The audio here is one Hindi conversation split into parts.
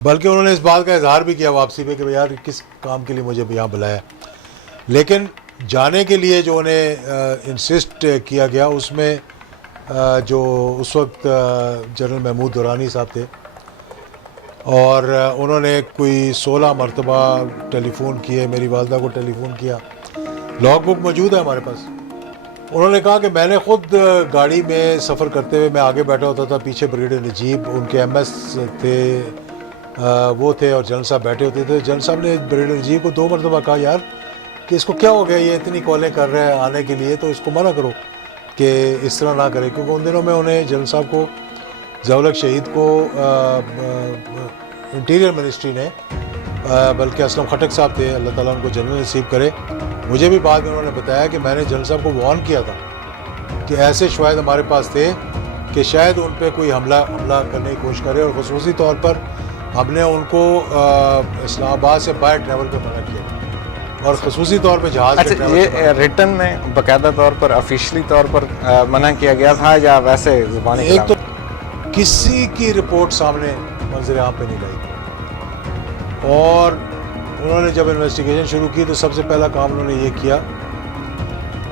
बल्कि उन्होंने इस बात का इजहार भी किया वापसी पे कि यार किस काम के लिए मुझे यहाँ बुलाया। लेकिन जाने के लिए जो उन्हें इंसिस्ट किया गया उसमें जो उस वक्त जनरल महमूद दुरानी साहब थे और उन्होंने कोई 16 मरतबा टेलीफ़ोन किए, मेरी वालदा को टेलीफ़ोन किया, लॉग बुक मौजूद है हमारे पास। उन्होंने कहा कि मैंने ख़ुद गाड़ी में सफ़र करते हुए मैं आगे बैठा होता था, पीछे ब्रिगेडियर नजीब उनके एमएस थे वो थे और जनरल साहब बैठे होते थे। जनरल साहब ने ब्रिगेडियर नजीब को 2 मरतबा कहा यार कि इसको क्या हो गया, ये इतनी कॉलें कर रहा है आने के लिए, तो इसको मना करो कि इस तरह ना करे। क्योंकि उन दिनों में उन्हें जनरल साहब को ज़िया-उल-हक शहीद को इंटीरियर मिनिस्ट्री ने बल्कि असलम खटक साहब थे, अल्लाह ताला उनको जन्नत नसीब करे, मुझे भी बाद में उन्होंने बताया कि मैंने जनरल साहब को वार्न किया था कि ऐसे शवाहिद हमारे पास थे कि शायद उन पर कोई हमला करने की कोशिश करे, और ख़ुसूसी तौर पर हमने उनको इस्लामाबाद से बाय ट्रैवल पर मना किया और ख़ुसूसी तौर पर जहाज़। अच्छा, ये रिटर्न में बाकायदा तौर पर ऑफिशियली तौर पर मना किया गया था या वैसे ज़ुबानी? एक तो किसी की रिपोर्ट सामने मंजर आम पे नहीं लाई, और उन्होंने जब इन्वेस्टिगेशन शुरू की तो सबसे पहला काम उन्होंने ये किया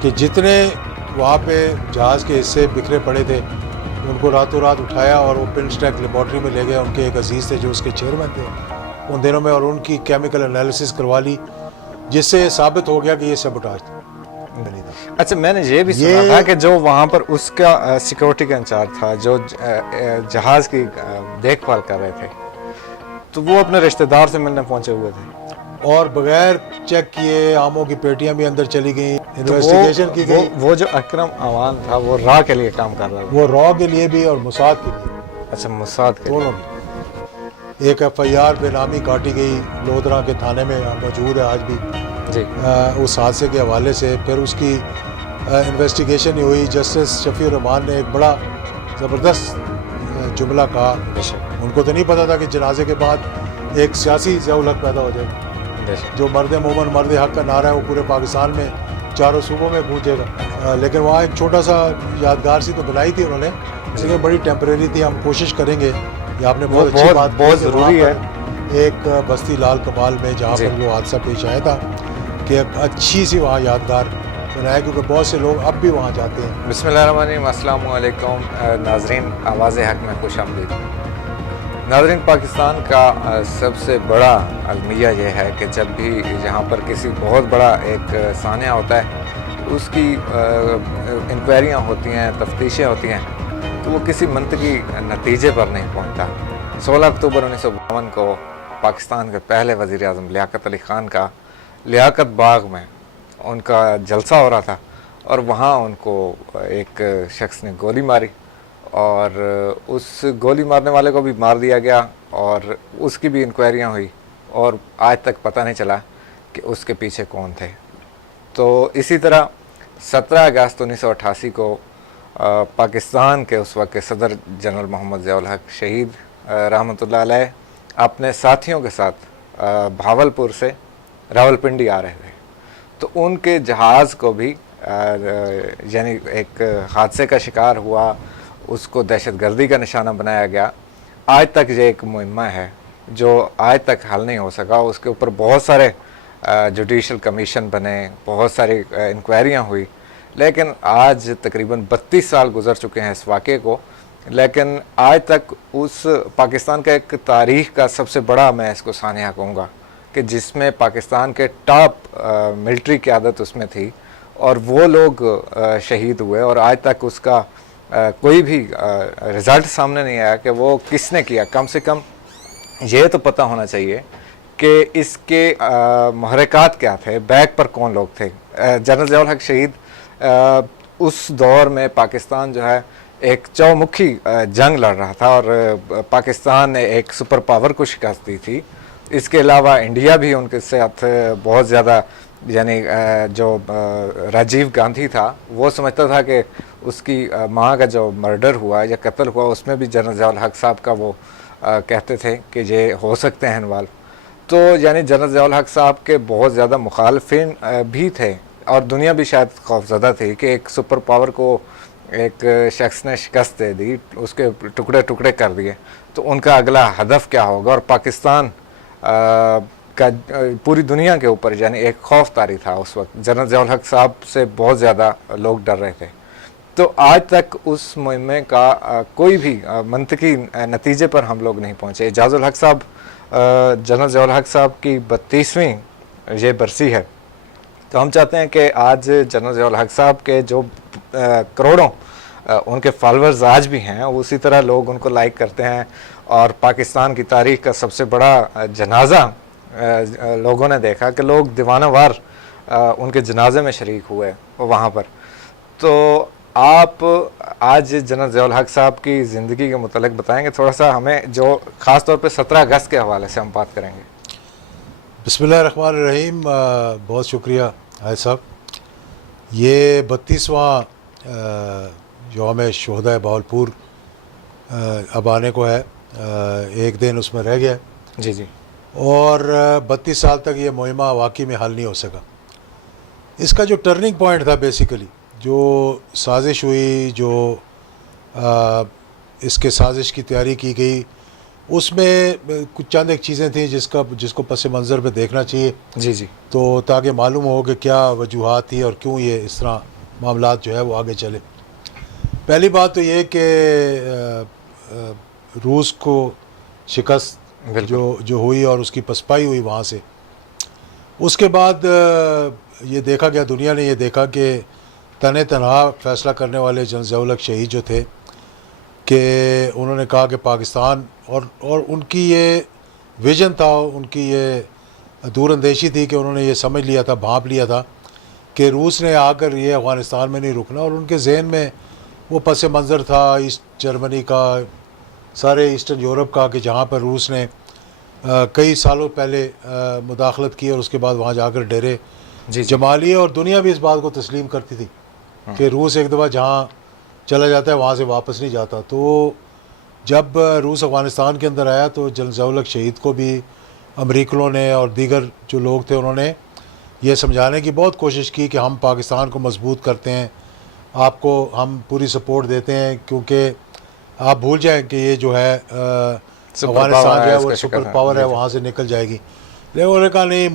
कि जितने वहाँ पे जहाज़ के हिस्से बिखरे पड़े थे उनको रातों रात उठाया और वो पिनस्टैक लेबॉर्ट्री में ले गए। उनके एक अजीज़ थे जो उसके चेयरमैन थे उन दिनों में, और उनकी केमिकल एनालिसिस करवा ली, जिससे ये साबित हो गया कि ये सबोटाज था। अच्छा, मैंने ये भी सुना था कि जो वहाँ पर उसका सिक्योरिटी का इंचार्ज था, जो जहाज़ की देखभाल कर रहे थे, तो वो अपने रिश्तेदार से मिलने पहुंचे हुए थे और बगैर चेक किए आमों की पेटियां भी अंदर चली गई, इन्वेस्टिगेशन की गई। वो जो अकरम अवान था वो रॉ के लिए काम कर रहा था? वो रॉ के लिए भी और मुसाद के लिए। अच्छा, मुसाद के दोनों की एक FIR बेनामी काटी गई लोधरा के थाने में, मौजूद है आज भी जी। उस हादसे के हवाले से। फिर उसकी इन्वेस्टिगेशन ही हुई। जस्टिस शफीउर रहमान ने एक बड़ा ज़बरदस्त जुमला कहा, उनको तो नहीं पता था कि जनाजे के बाद एक सियासी ज़िया-उल-हक पैदा हो जाएगा, जो मर्द मोमन मर्द हक का नारा है वो पूरे पाकिस्तान में चारों सूबों में गूंजेगा। लेकिन वहाँ एक छोटा सा यादगार सी तो बनाई थी उन्होंने, लेकिन बड़ी टेम्परेरी थी। हम कोशिश करेंगे, ये आपने बहुत अच्छी बात, बहुत ज़रूरी है। एक बस्ती लाल कमाल में जहाँ पर वो हादसा पेश आया था कि एक अच्छी सी वहाँ यादगार बनाया, क्योंकि बहुत से लोग अब भी वहाँ जाते हैं। बिस्मिल्लाहिर्रहमानिर्रहीम, अस्सलाम वालेकुम नाज़रीन, आवाज़ हक में खुश आमदीद। नाज़रीन, पाकिस्तान का सबसे बड़ा अलमिया ये है कि जब भी जहाँ पर किसी बहुत बड़ा एक सानिया होता है, उसकी इंक्वायरियाँ होती हैं, तफ्तीशें होती हैं, तो वो किसी मंतकी नतीजे पर नहीं पहुँचता। 16 अक्टूबर 1952 को पाकिस्तान के पहले वज़ीर आज़म लियाकत अली ख़ान का लियाकत बाग में उनका जलसा हो रहा था, और वहाँ उनको एक शख्स ने गोली मारी, और उस गोली मारने वाले को भी मार दिया गया, और उसकी भी इंक्वायरियाँ हुई, और आज तक पता नहीं चला कि उसके पीछे कौन थे। तो इसी तरह 17 अगस्त 1988 को पाकिस्तान के उस वक्त के सदर जनरल मोहम्मद ज़िया-उल-हक शहीद रहमतुल्लाह अलैह अपने साथियों के साथ भावलपुर से रावलपिंडी आ रहे थे। तो उनके जहाज़ को भी यानी एक हादसे का शिकार हुआ, उसको दहशतगर्दी का निशाना बनाया गया। आज तक ये एक मुहिम्मा है जो आज तक हल नहीं हो सका। उसके ऊपर बहुत सारे जुडिशल कमीशन बने, बहुत सारी इंक्वायरियाँ हुई, लेकिन आज तकरीबन 32 साल गुजर चुके हैं इस वाक़े को, लेकिन आज तक उस पाकिस्तान का एक तारीख़ का सबसे बड़ा, मैं इसको सानिया कहूँगा, कि जिसमें पाकिस्तान के टॉप मिलिट्री क़यादत उसमें थी, और वो लोग शहीद हुए, और आज तक उसका कोई भी रिज़ल्ट सामने नहीं आया कि वो किसने किया। कम से कम ये तो पता होना चाहिए कि इसके महरक़ात क्या थे, बैक पर कौन लोग थे। जनरल ज़िया-उल-हक शहीद उस दौर में पाकिस्तान जो है एक चौमुखी जंग लड़ रहा था, और पाकिस्तान ने एक सुपर पावर को शिकस्त दी थी। इसके अलावा इंडिया भी उनके साथ बहुत ज़्यादा, यानी जो राजीव गांधी था वो समझता था कि उसकी माँ का जो मर्डर हुआ या कत्ल हुआ उसमें भी जनरल ज़िया-उल-हक साहब का वो कहते थे कि ये हो सकते हैं इन्वॉल्व। तो यानी जनरल ज़िया-उल-हक साहब के बहुत ज़्यादा मुखालफिन भी थे, और दुनिया भी शायद खौफज़दा थी कि एक सुपर पावर को एक शख्स ने शिकस्त दे दी, उसके टुकड़े टुकड़े कर दिए। तो उनका अगला हदफ क्या होगा। और पाकिस्तान का पूरी दुनिया के ऊपर यानी एक खौफ तारी था उस वक्त। जनरल ज़ियाउल हक साहब से बहुत ज़्यादा लोग डर रहे थे। तो आज तक उस मुहिम का कोई भी मंतकी नतीजे पर हम लोग नहीं पहुँचे। एजाज़ुल हक साहब, जनरल ज़ियाउल हक साहब की 32वीं ये बरसी है। तो हम चाहते हैं कि आज जनरल ज़ियाउल हक साहब के जो करोड़ों उनके फॉलोअर्स आज भी हैं, उसी तरह लोग उनको लाइक करते हैं। और पाकिस्तान की तारीख़ का सबसे बड़ा जनाजा लोगों ने देखा कि लोग दीवाना वार उनके जनाजे में शरीक हुए वहाँ पर। तो आप आज जनरल ज़ियाउल हक साहब की ज़िंदगी के मुतल्लिक़ बताएंगे थोड़ा सा हमें, जो ख़ास तौर पे 17 अगस्त के हवाले से हम बात करेंगे। बिस्मिल्लाहिर्रहमानिर्रहीम। बहुत शुक्रिया हाय साहब। ये 32वां यौम शुहदा बहावलपुर अब आने को है। एक दिन उसमें रह गया जी जी। और 32 साल तक ये मुहिमा वाकई में हल नहीं हो सका। इसका जो टर्निंग पॉइंट था, बेसिकली जो साजिश हुई, जो इसके साजिश की तैयारी की गई, उसमें कुछ चंद एक चीज़ें थी जिसको पस मंज़र पे देखना चाहिए। जी जी। तो ताकि मालूम हो कि क्या वजूहात थी और क्यों ये इस तरह मामलात जो है वो आगे चले। पहली बात तो ये कि रूस को शिकस्त जो हुई और उसकी पसपाई हुई वहाँ से, उसके बाद ये देखा गया, दुनिया ने ये देखा कि तने तनहा फ़ैसला करने वाले जनरल ज़ियाउल हक शहीद जो थे, कि उन्होंने कहा कि पाकिस्तान और उनकी ये विज़न था, उनकी ये दूरअंदेशी थी कि उन्होंने ये समझ लिया था, भांप लिया था कि रूस ने आकर ये अफ़गानिस्तान में नहीं रुकना। और उनके जहन में वो पस मंज़र था ईस्ट जर्मनी का, सारे ईस्टर्न यूरोप का, कि जहाँ पर रूस ने कई सालों पहले मुदाखलत की और उसके बाद वहाँ जाकर डेरे जमा लिए। और दुनिया भी इस बात को तस्लीम करती थी कि रूस एक दफ़ा जहाँ चला जाता है वहाँ से वापस नहीं जाता। तो जब रूस अफ़गानिस्तान के अंदर आया तो जनरल ज़ियाउल हक शहीद को भी अमरीकनों ने और दीगर जो लोग थे उन्होंने ये समझाने की बहुत कोशिश की कि हम पाकिस्तान को मजबूत करते हैं, आपको हम पूरी सपोर्ट देते हैं, क्योंकि आप भूल जाएं कि ये जो है अफ़गानिस्तान जो है वो सुपर पावर है, वहाँ से निकल जाएगी। लेकिन उन्होंने कहा नहीं,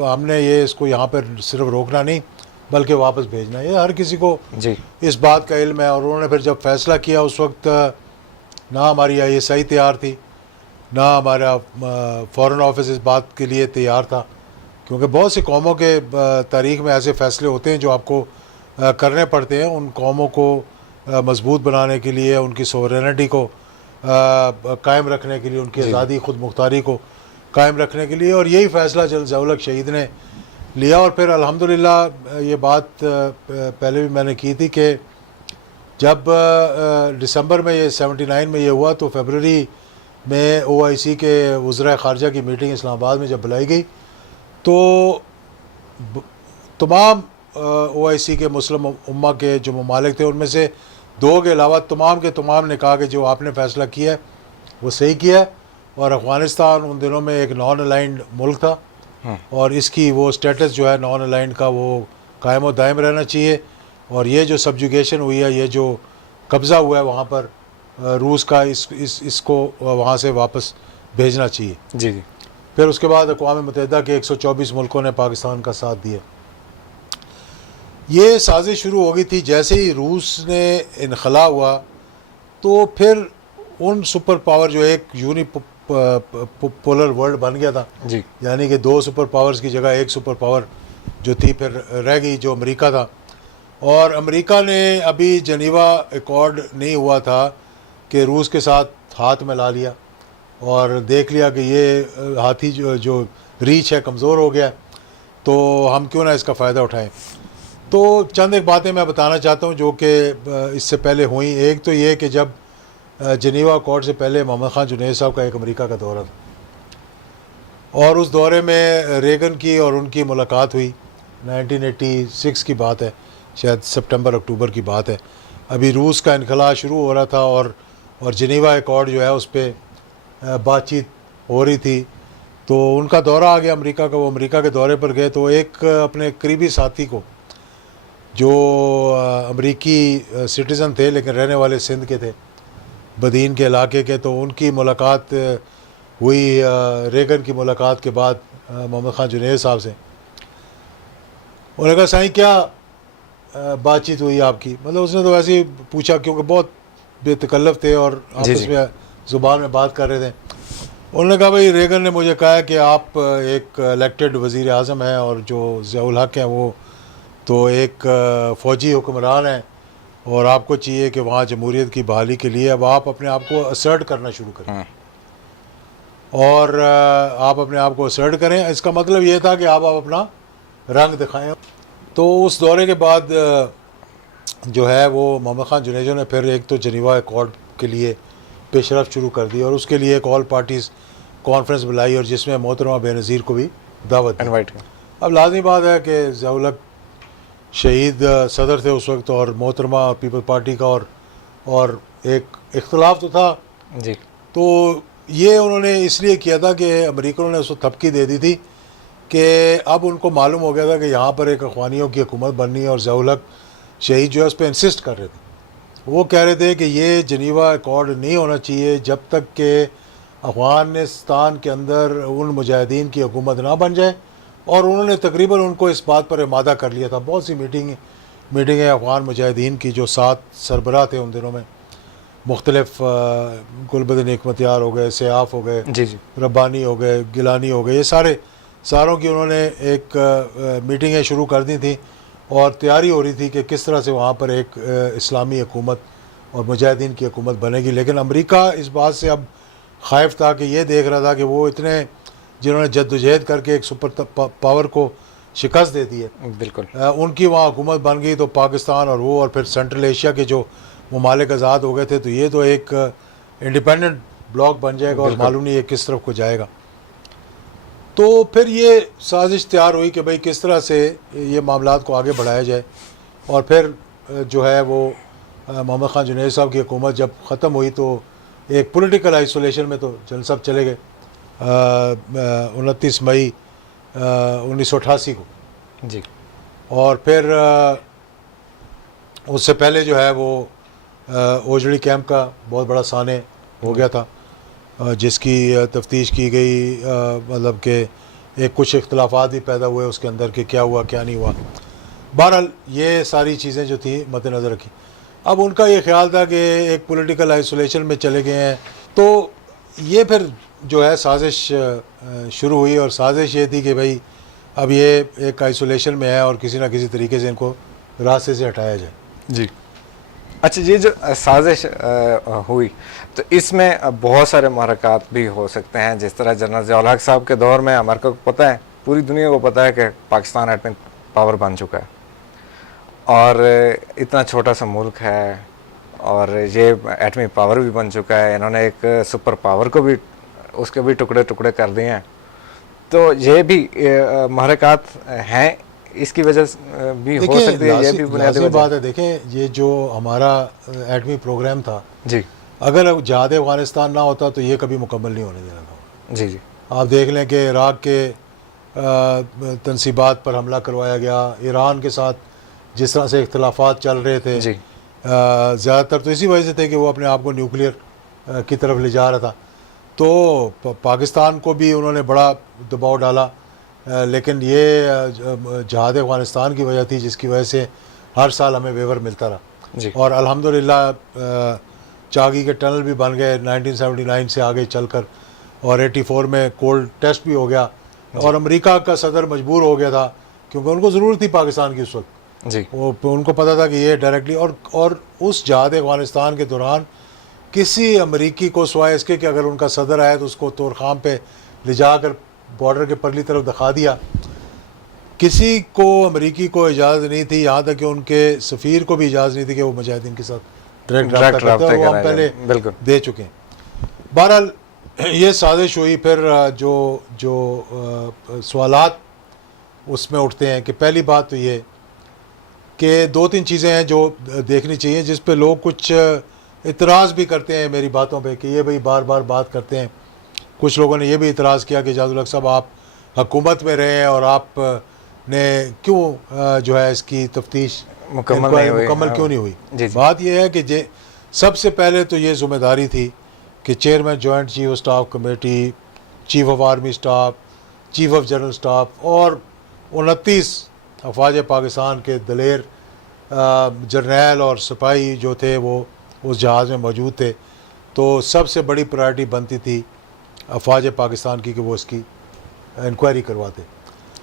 हमने ये इसको यहाँ पर सिर्फ रोकना नहीं बल्कि वापस भेजना है। ये हर किसी को इस बात का इल्म है। और उन्होंने फिर जब फैसला किया, उस वक्त ना हमारी ISI तैयार थी, ना हमारा फ़ॉरेन ऑफिस इस बात के लिए तैयार था, क्योंकि बहुत सी कौमों के तारीख़ में ऐसे फ़ैसले होते हैं जो आपको करने पड़ते हैं उन कौमों को मजबूत बनाने के लिए, उनकी सोवरेनिटी को कायम रखने के लिए, उनकी आज़ादी खुद मुख्तारी को कायम रखने के लिए। और यही फ़ैसला जनरल ज़ियाउल हक शहीद ने लिया। और फिर अल्हम्दुलिल्लाह ये बात पहले भी मैंने की थी कि जब दिसंबर में ये 79 में ये हुआ, तो फरवरी में OIC के वज़राए ख़ारजा की मीटिंग इस्लामाबाद में जब बुलाई गई, तो तमाम OIC के मुस्लिम उम्मा के जो ममालिक थे उनमें से 2 के अलावा तमाम के तमाम ने कहा कि जो आपने फ़ैसला किया है वो सही किया है। और अफ़गानिस्तान उन दिनों में एक नॉन अलाइंड मुल्क था और इसकी वो स्टेटस जो है नॉन अलाइंड का वो कायम व दायम रहना चाहिए। और ये जो सब्जुगेशन हुई है, ये जो कब्ज़ा हुआ है वहाँ पर रूस का, इसको वहाँ से वापस भेजना चाहिए। जी जी। फिर उसके बाद अक़वाम मुत्तहिदा के 124 मुल्कों ने पाकिस्तान का साथ दिया। ये साजिश शुरू हो गई थी। जैसे ही रूस ने इनखला हुआ तो फिर उन सुपर पावर जो एक यूनिपोलर वर्ल्ड बन गया था जी, यानी कि 2 सुपर पावर्स की जगह एक सुपर पावर जो थी फिर रह गई, जो अमेरिका था। और अमेरिका ने अभी जनीवा एकॉर्ड नहीं हुआ था कि रूस के साथ हाथ मिला लिया और देख लिया कि ये हाथी जो रीच है कमज़ोर हो गया, तो हम क्यों ना इसका फ़ायदा उठाएं। तो चंद एक बातें मैं बताना चाहता हूं जो कि इससे पहले हुई। एक तो ये कि जब जनीवा अकॉर्ड से पहले मोहम्मद ख़ान जुनैद साहब का एक अमेरिका का दौरा था और उस दौरे में रेगन की और उनकी मुलाकात हुई। 1986 की बात है, शायद सितंबर अक्टूबर की बात है। अभी रूस का इनखला शुरू हो रहा था और जनीवा अकॉर्ड जो है उस पर बातचीत हो रही थी। तो उनका दौरा आ गया अमेरिका का। वो अमेरिका के दौरे पर गए तो एक अपने करीबी साथी को जो अमेरिकी सिटीज़न थे लेकिन रहने वाले सिंध के थे, बदीन के इलाके के, तो उनकी मुलाकात हुई रेगन की मुलाकात के बाद मोहम्मद ख़ान जुनैद साहब से। उन्होंने कहा साईं क्या बातचीत हुई आपकी, मतलब उसने तो वैसे ही पूछा क्योंकि बहुत बेतकल्लफ थे और आपस में ज़ुबान में बात कर रहे थे। उन्होंने कहा भाई रेगन ने मुझे कहा है कि आप एक इलेक्टेड वज़ीर आज़म हैं और जो ज़ियाउल हक हैं वो तो एक फ़ौजी हुक्मरान हैं और आपको चाहिए कि वहाँ जमहूरियत की बहाली के लिए अब आप अपने आप को असर्ट करना शुरू करें और आप अपने आप को असर्ट करें। इसका मतलब ये था कि आप अपना रंग दिखाएं। तो उस दौरे के बाद जो है वो मोहम्मद ख़ान जुनैजो ने फिर एक तो जनीवा अकॉर्ड के लिए पेशरफ शुरू कर दी और उसके लिए एक ऑल पार्टीज़ कॉन्फ्रेंस बुलाई और जिसमें मोहतरमा बेनज़ीर को भी दावत इनवाइट की। अब लाजमी बात है कि ज़ियाउल हक शहीद सदर थे उस वक्त और मोहतरमा पीपल पार्टी का और एक इख्तलाफ तो था जी। तो ये उन्होंने इसलिए किया था कि अमेरिकनों ने उसको थपकी दे दी थी कि अब उनको मालूम हो गया था कि यहाँ पर एक अखवानियों की हुकूमत बननी है और ज़ियाउल हक शहीद जो है उस पर इंसिस्ट कर रहे थे। वो कह रहे थे कि ये जनीवा अकॉर्ड नहीं होना चाहिए जब तक कि अफ़गानिस्तान के अंदर उन मुजाहिदीन की हुकूमत ना बन जाए और उन्होंने तकरीबन उनको इस बात पर आमादा कर लिया था। बहुत सी मीटिंगें अफ़गान मुजाहिदीन की जो 7 सरबराह थे उन दिनों में, मुख्तलिफ गुलबदन हिकमतियार हो गए, सयाफ़ हो गए, जी जी, रब्बानी हो गए, गिलानी हो गए, ये सारों की उन्होंने एक मीटिंगें शुरू कर दी थी और तैयारी हो रही थी कि किस तरह से वहाँ पर एक इस्लामी हुकूमत और मुजाहिदीन की हुकूमत बनेगी। लेकिन अमेरिका इस बात से अब ख़ाइफ था कि ये देख रहा था कि वो इतने जिन्होंने जद्दोजहद करके एक सुपर पावर को शिकस्त दे दी है, बिल्कुल उनकी वहाँ हुकूमत बन गई तो पाकिस्तान और वो और फिर सेंट्रल एशिया के जो ममालिक आज़ाद हो गए थे तो ये तो एक इंडिपेंडेंट ब्लॉक बन जाएगा और मालूम नहीं है किस तरफ को जाएगा। तो फिर ये साजिश तैयार हुई कि भाई किस तरह से ये मामलात को आगे बढ़ाया जाए और फिर जो है वो मोहम्मद ख़ान जुनैद साहब की हुकूमत जब ख़त्म हुई तो एक पॉलिटिकल आइसोलेशन में तो जन सब चले गए 29 मई 1988 को जी। और फिर उससे पहले जो है वो ओजड़ी कैंप का बहुत बड़ा साने हो गया था जिसकी तफ्तीश की गई, मतलब कि एक कुछ इख्तलाफात भी पैदा हुए उसके अंदर कि क्या हुआ क्या नहीं हुआ। बहरहाल ये सारी चीज़ें जो थी मद्देनज़र रखी। अब उनका ये ख्याल था कि एक पॉलिटिकल आइसोलेशन में चले गए हैं तो ये फिर जो है साजिश शुरू हुई और साजिश ये थी कि भाई अब ये एक आइसोलेशन में है और किसी ना किसी तरीके से इनको रास्ते से हटाया जाए। जी। अच्छा, ये जो साजिश हुई तो इसमें बहुत सारे महरक़ात भी हो सकते हैं। जिस तरह जनरल ज़ियाउल हक साहब के दौर में अमेरिका को पता है, पूरी दुनिया को पता है कि पाकिस्तान एटमी पावर बन चुका है और इतना छोटा सा मुल्क है और ये एटमी पावर भी बन चुका है। इन्होंने एक सुपर पावर को भी उसके भी टुकड़े टुकड़े कर दिए हैं। तो ये भी महरक़ात हैं, इसकी वजह भी हो सकती है, ये भी बुनियादी बात है। देखें ये जो हमारा एटमी प्रोग्राम था जी, अगर जहाद अफ़गानिस्तान ना होता तो ये कभी मुकम्मल नहीं होने देना था। जी जी, आप देख लें कि इराक़ के तनसीबात पर हमला करवाया गया, ईरान के साथ जिस तरह से इख्तलाफात चल रहे थे ज़्यादातर तो इसी वजह से थे कि वो अपने आप को न्यूक्लियर की तरफ ले जा रहा था। तो पाकिस्तान को भी उन्होंने बड़ा दबाव डाला, लेकिन ये जहाद अफ़गानिस्तान की वजह थी जिसकी वजह से हर साल हमें वेवर मिलता रहा और अल्हम्दुलिल्लाह चागी के टनल भी बन गए 1979 से आगे चलकर और 84 में कोल्ड टेस्ट भी हो गया और अमेरिका का सदर मजबूर हो गया था क्योंकि उनको ज़रूरत थी पाकिस्तान की उस वक्त जी। वो उनको पता था कि ये डायरेक्टली और उस जहाद अफ़गानिस्तान के दौरान किसी अमरीकी को सिवाय इसके कि अगर उनका सदर आया तो उसको तोरखाम पे ले जाकर बॉर्डर के परली तरफ दिखा दिया, किसी को अमरीकी को इजाज़त नहीं थी, यहाँ तक कि उनके सफ़ीर को भी इजाज़त नहीं थी कि वो मुजाहिदीन के साथ डायरेक्ट रब्ता करते, वो हम पहले बिल्कुल दे चुके हैं। बहरहाल ये साजिश हुई। फिर जो सवालात उसमें उठते हैं कि पहली बात तो ये कि 2-3 चीज़ें हैं जो देखनी चाहिए जिस पे लोग कुछ इतराज़ भी करते हैं मेरी बातों पे कि ये भाई बार बार बात करते हैं। कुछ लोगों ने ये भी इतराज़ किया कि ज़ियाउल हक साहब आप हुकूमत में रहे हैं और आप ने क्यों जो है इसकी तफ्तीश मुकम्मल क्यों नहीं हुई। बात यह है कि सबसे पहले तो ये जिम्मेदारी थी कि chairman joint chief of staff committee, chief of army staff, chief of general staff और 29 अफवाज पाकिस्तान के दलेर जर्नैल और सिपाही जो थे वो उस जहाज़ में मौजूद थे। तो सबसे बड़ी प्रायोरिटी बनती थी अफवाज पाकिस्तान की कि वो इसकी इंक्वायरी करवाते।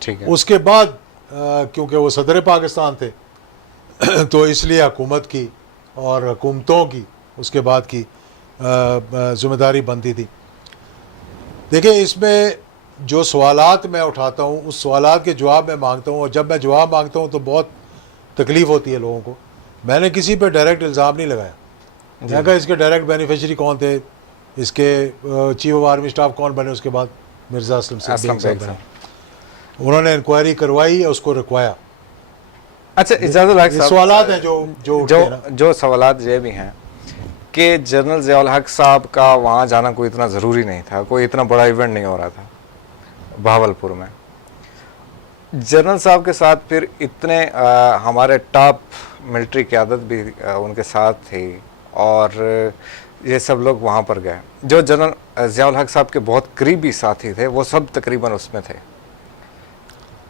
ठीक है। उसके बाद क्योंकि वो सदर पाकिस्तान थे तो इसलिए हुकूमत की और हुकूमतों की उसके बाद की ज़िम्मेदारी बनती थी। देखिए, इसमें जो सवालात मैं उठाता हूँ उस सवालात के जवाब मैं मांगता हूँ, और जब मैं जवाब मांगता हूँ तो बहुत तकलीफ़ होती है लोगों को। मैंने किसी पे डायरेक्ट इल्ज़ाम नहीं लगाया। मैं कहा इसके डायरेक्ट बेनिफिशरी कौन थे, इसके चीफ ऑफ आर्मी स्टाफ कौन बने, उसके बाद मिर्ज़ा असलम बेग बने। उन्होंने इंक्वायरी करवाई, उसको रुकवाया। अच्छा, इजाज़त हक साहब, सवालात हैं जो सवालात ये भी हैं कि जनरल ज़ियाउल हक साहब का वहाँ जाना कोई इतना ज़रूरी नहीं था, कोई इतना बड़ा इवेंट नहीं हो रहा था बहावलपुर में। जनरल साहब के साथ फिर इतने हमारे टॉप मिलिट्री क़यादत भी उनके साथ थी और ये सब लोग वहाँ पर गए। जो जनरल ज़ियाउल हक साहब के बहुत करीबी साथी थे वो सब तकरीबन उसमें थे।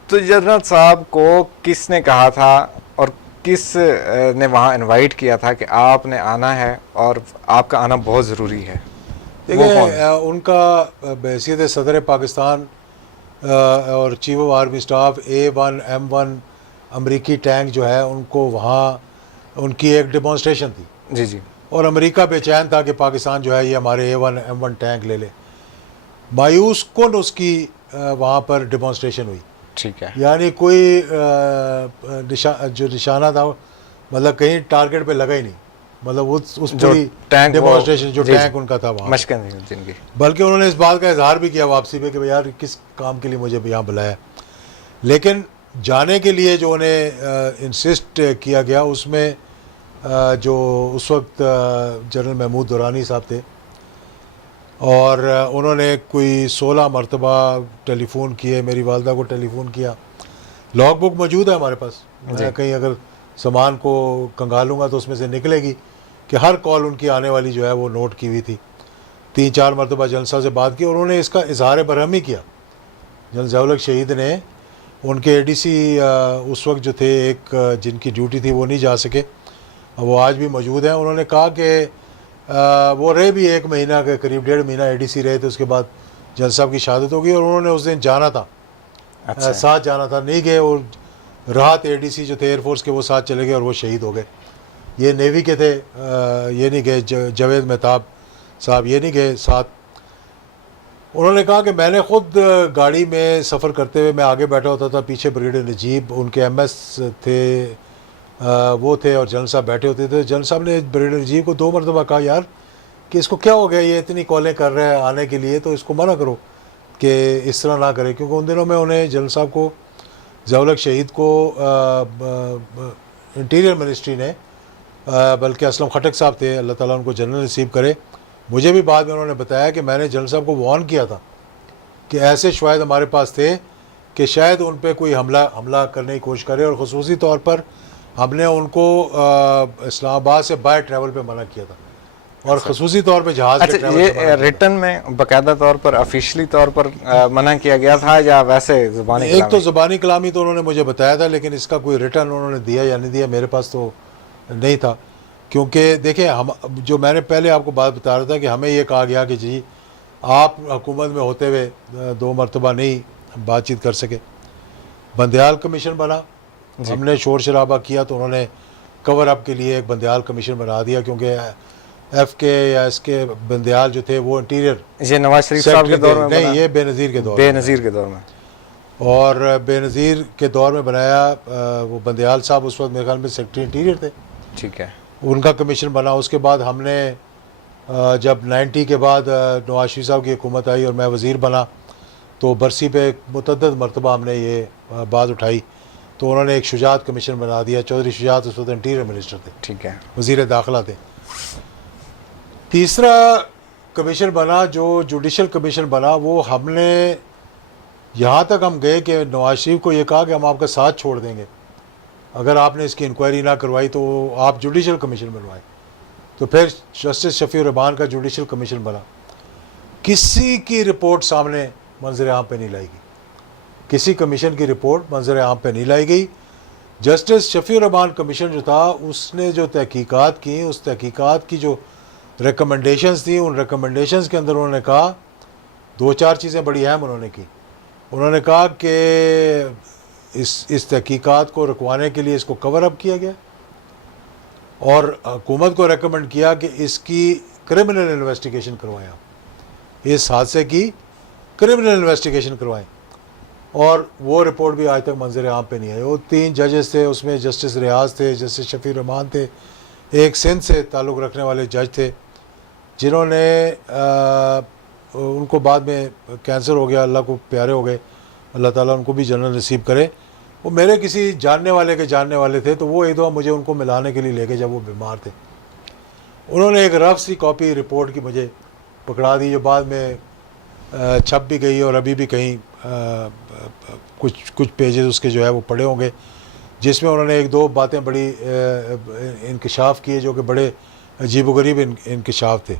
तो जनरल साहब को किसने कहा था और किस ने वहाँ इनवाइट किया था कि आपने आना है और आपका आना बहुत ज़रूरी है? देखिए, उनका बहैसियत सदर पाकिस्तान और chief of army staff A1 M1 अमरीकी टैंक जो है उनको वहाँ उनकी एक डेमोन्स्ट्रेशन थी। जी जी। और अमेरिका बेचैन था कि पाकिस्तान जो है ये हमारे A1 M1 टैंक ले ले। मायूस कुन उसकी वहाँ पर डेमोन्स्ट्रेशन हुई। ठीक है। यानी कोई जो निशाना था मतलब कहीं टारगेट पे लगा ही नहीं, मतलब उस पूरी डेमोन्स्ट्रेशन जो टैंक उनका था वहाँ जिनकी, बल्कि उन्होंने इस बात का इजहार भी किया वापसी पे कि भाई यार किस काम के लिए मुझे यहाँ बुलाया। लेकिन जाने के लिए जो उन्हें इंसिस्ट किया गया उसमें जो उस वक्त जनरल महमूद दुरानी साहब थे और उन्होंने कोई 16 मरतबा टेलीफ़ोन किए, मेरी वालदा को टेलीफ़ोन किया। लॉग बुक मौजूद है हमारे पास, मैं कहीं अगर सामान को कंगालूँगा तो उसमें से निकलेगी कि हर कॉल उनकी आने वाली जो है वो नोट की हुई थी। 3-4 मरतबा जनरल साहब से बात की और उन्होंने इसका इजहार बरहमी किया। जनरल ज़ियाउल हक शहीद ने उनके ADC उस वक्त जो थे एक जिनकी ड्यूटी थी वो नहीं जा सके, वो आज भी मौजूद हैं। उन्होंने कहा कि वो रहे भी 1 महीना के करीब 1.5 महीना ADC रहे थे। उसके बाद जनरल साहब की शहादत हो गई और उन्होंने उस दिन जाना था। अच्छा। साथ जाना था, नहीं गए और राहत ADC जो थे एयरफोर्स के वो साथ चले गए और वो शहीद हो गए। ये नेवी के थे, ये नहीं गए, जावेद मेहताब साहब ये नहीं गए साथ। उन्होंने कहा कि मैंने ख़ुद गाड़ी में सफ़र करते हुए मैं आगे बैठा होता था, पीछे ब्रिगेडियर नजीब उनके MS थे वो थे और जनरल साहब बैठे होते थे। जनरल साहब ने ब्रिगेडियर नजीब को 2 मरतबा कहा यार कि इसको क्या हो गया, ये इतनी कॉलें कर रहा है आने के लिए, तो इसको मना करो कि इस तरह ना करे। क्योंकि उन दिनों में उन्हें जनरल साहब को ज़ियाउल हक शहीद को इंटीरियर मिनिस्ट्री ने बल्कि असलम खटक साहब थे, अल्लाह ताला उनको जनरल नसीब करे, मुझे भी बाद में उन्होंने बताया कि मैंने जनरल साहब को वार्न किया था कि ऐसे शवाहिद हमारे पास थे कि शायद उन पर कोई हमला करने की कोशिश करे और ख़ुसूसी तौर पर हमने उनको इस्लामाबाद से बाय ट्रैवल पे मना किया था और ख़ुसूसी तौर पे जहाज़ के ट्रैवल पे ये रिटर्न में बाकायदा तौर पर ऑफिशियली तौर पर मना किया गया था या वैसे ज़ुबानी? एक तो ज़ुबानी कलामी तो उन्होंने मुझे बताया था, लेकिन इसका कोई रिटर्न उन्होंने दिया या नहीं दिया मेरे पास तो नहीं था। क्योंकि देखिए, हम जो मैंने पहले आपको बात बता रहा था कि हमें ये कहा गया कि जी आप हुकूमत में होते हुए 2 मरतबा नहीं बातचीत कर सके। बंदयाल कमीशन बना, हमने शोर शराबा किया तो उन्होंने कवर अप के लिए एक बंदयाल कमीशन बना दिया। क्योंकि FK या SK बंदयाल जो थे वो इंटीरियर, ये नवाज शरीफ साहब के दौर में नहीं, ये बेनज़ीर के दौर में और बेनज़ीर के दौर में बनाया। वो बंदयाल साहब उस वक्त मेरे ख्याल में सेक्रेटरी इंटीरियर थे। ठीक है। उनका कमीशन बना। उसके बाद हमने जब 90 के बाद नवाज शरीफ साहब की हुकूमत आई और मैं वज़ीर बना तो बरसी पे मुतअद्दिद मरतबा हमने ये बात उठाई तो उन्होंने एक शुजात कमीशन बना दिया। चौधरी शुजात उस वक्त इंटीरियर मिनिस्टर थे, ठीक है, वज़ीर दाखिला थे। तीसरा कमीशन बना जो जुडिशल कमीशन बना, वो हमने यहाँ तक हम गए कि नवाज शरीफ को ये कहा कि हम आपका साथ छोड़ देंगे अगर आपने इसकी इंक्वायरी ना करवाई तो आप जुडिशल कमीशन बनवाएं। तो फिर जस्टिस शफीउर रहमान का जुडिशल कमीशन बना। किसी की रिपोर्ट सामने मंजर आम पे नहीं लाई गई, किसी कमीशन की रिपोर्ट मंजर आम पे नहीं लाई गई। जस्टिस शफीउर रहमान कमीशन जो था उसने जो तहकीकात की, उस तहकीकात की जो रिकमेंडेशंस थी, उन रिकमेंडेशंस के अंदर उन्होंने कहा 2-4 चीज़ें बड़ी अहम उन्होंने की। उन्होंने कहा कि इस तहकीकात को रुकवाने के लिए इसको कवर अप किया गया और हुकूमत को रेकमेंड किया कि इसकी क्रिमिनल इन्वेस्टिगेशन करवाएं, आप इस हादसे की क्रिमिनल इन्वेस्टिगेशन करवाएं। और वो रिपोर्ट भी आज तक मंजर आम पे नहीं आई। वो 3 जजेस थे, उसमें जस्टिस रियाज थे, जस्टिस शफीउर रहमान थे, एक सिंध से ताल्लुक़ रखने वाले जज थे जिन्होंने उनको बाद में कैंसर हो गया, अल्लाह को प्यारे हो गए, अल्लाह ताला उनको भी जन्नत नसीब करे। वो मेरे किसी जानने वाले के जानने वाले थे, तो वो एक दफ़ा मुझे उनको मिलाने के लिए लेके जब वो बीमार थे, उन्होंने एक रफ सी कॉपी रिपोर्ट की मुझे पकड़ा दी, जो बाद में छप भी गई और अभी भी कहीं कुछ पेजेस उसके जो है वो पड़े होंगे, जिसमें उन्होंने 1-2 बातें बड़ी इंकशाफ किए जो कि बड़े अजीब-व-गरीब इंकशाफ थे।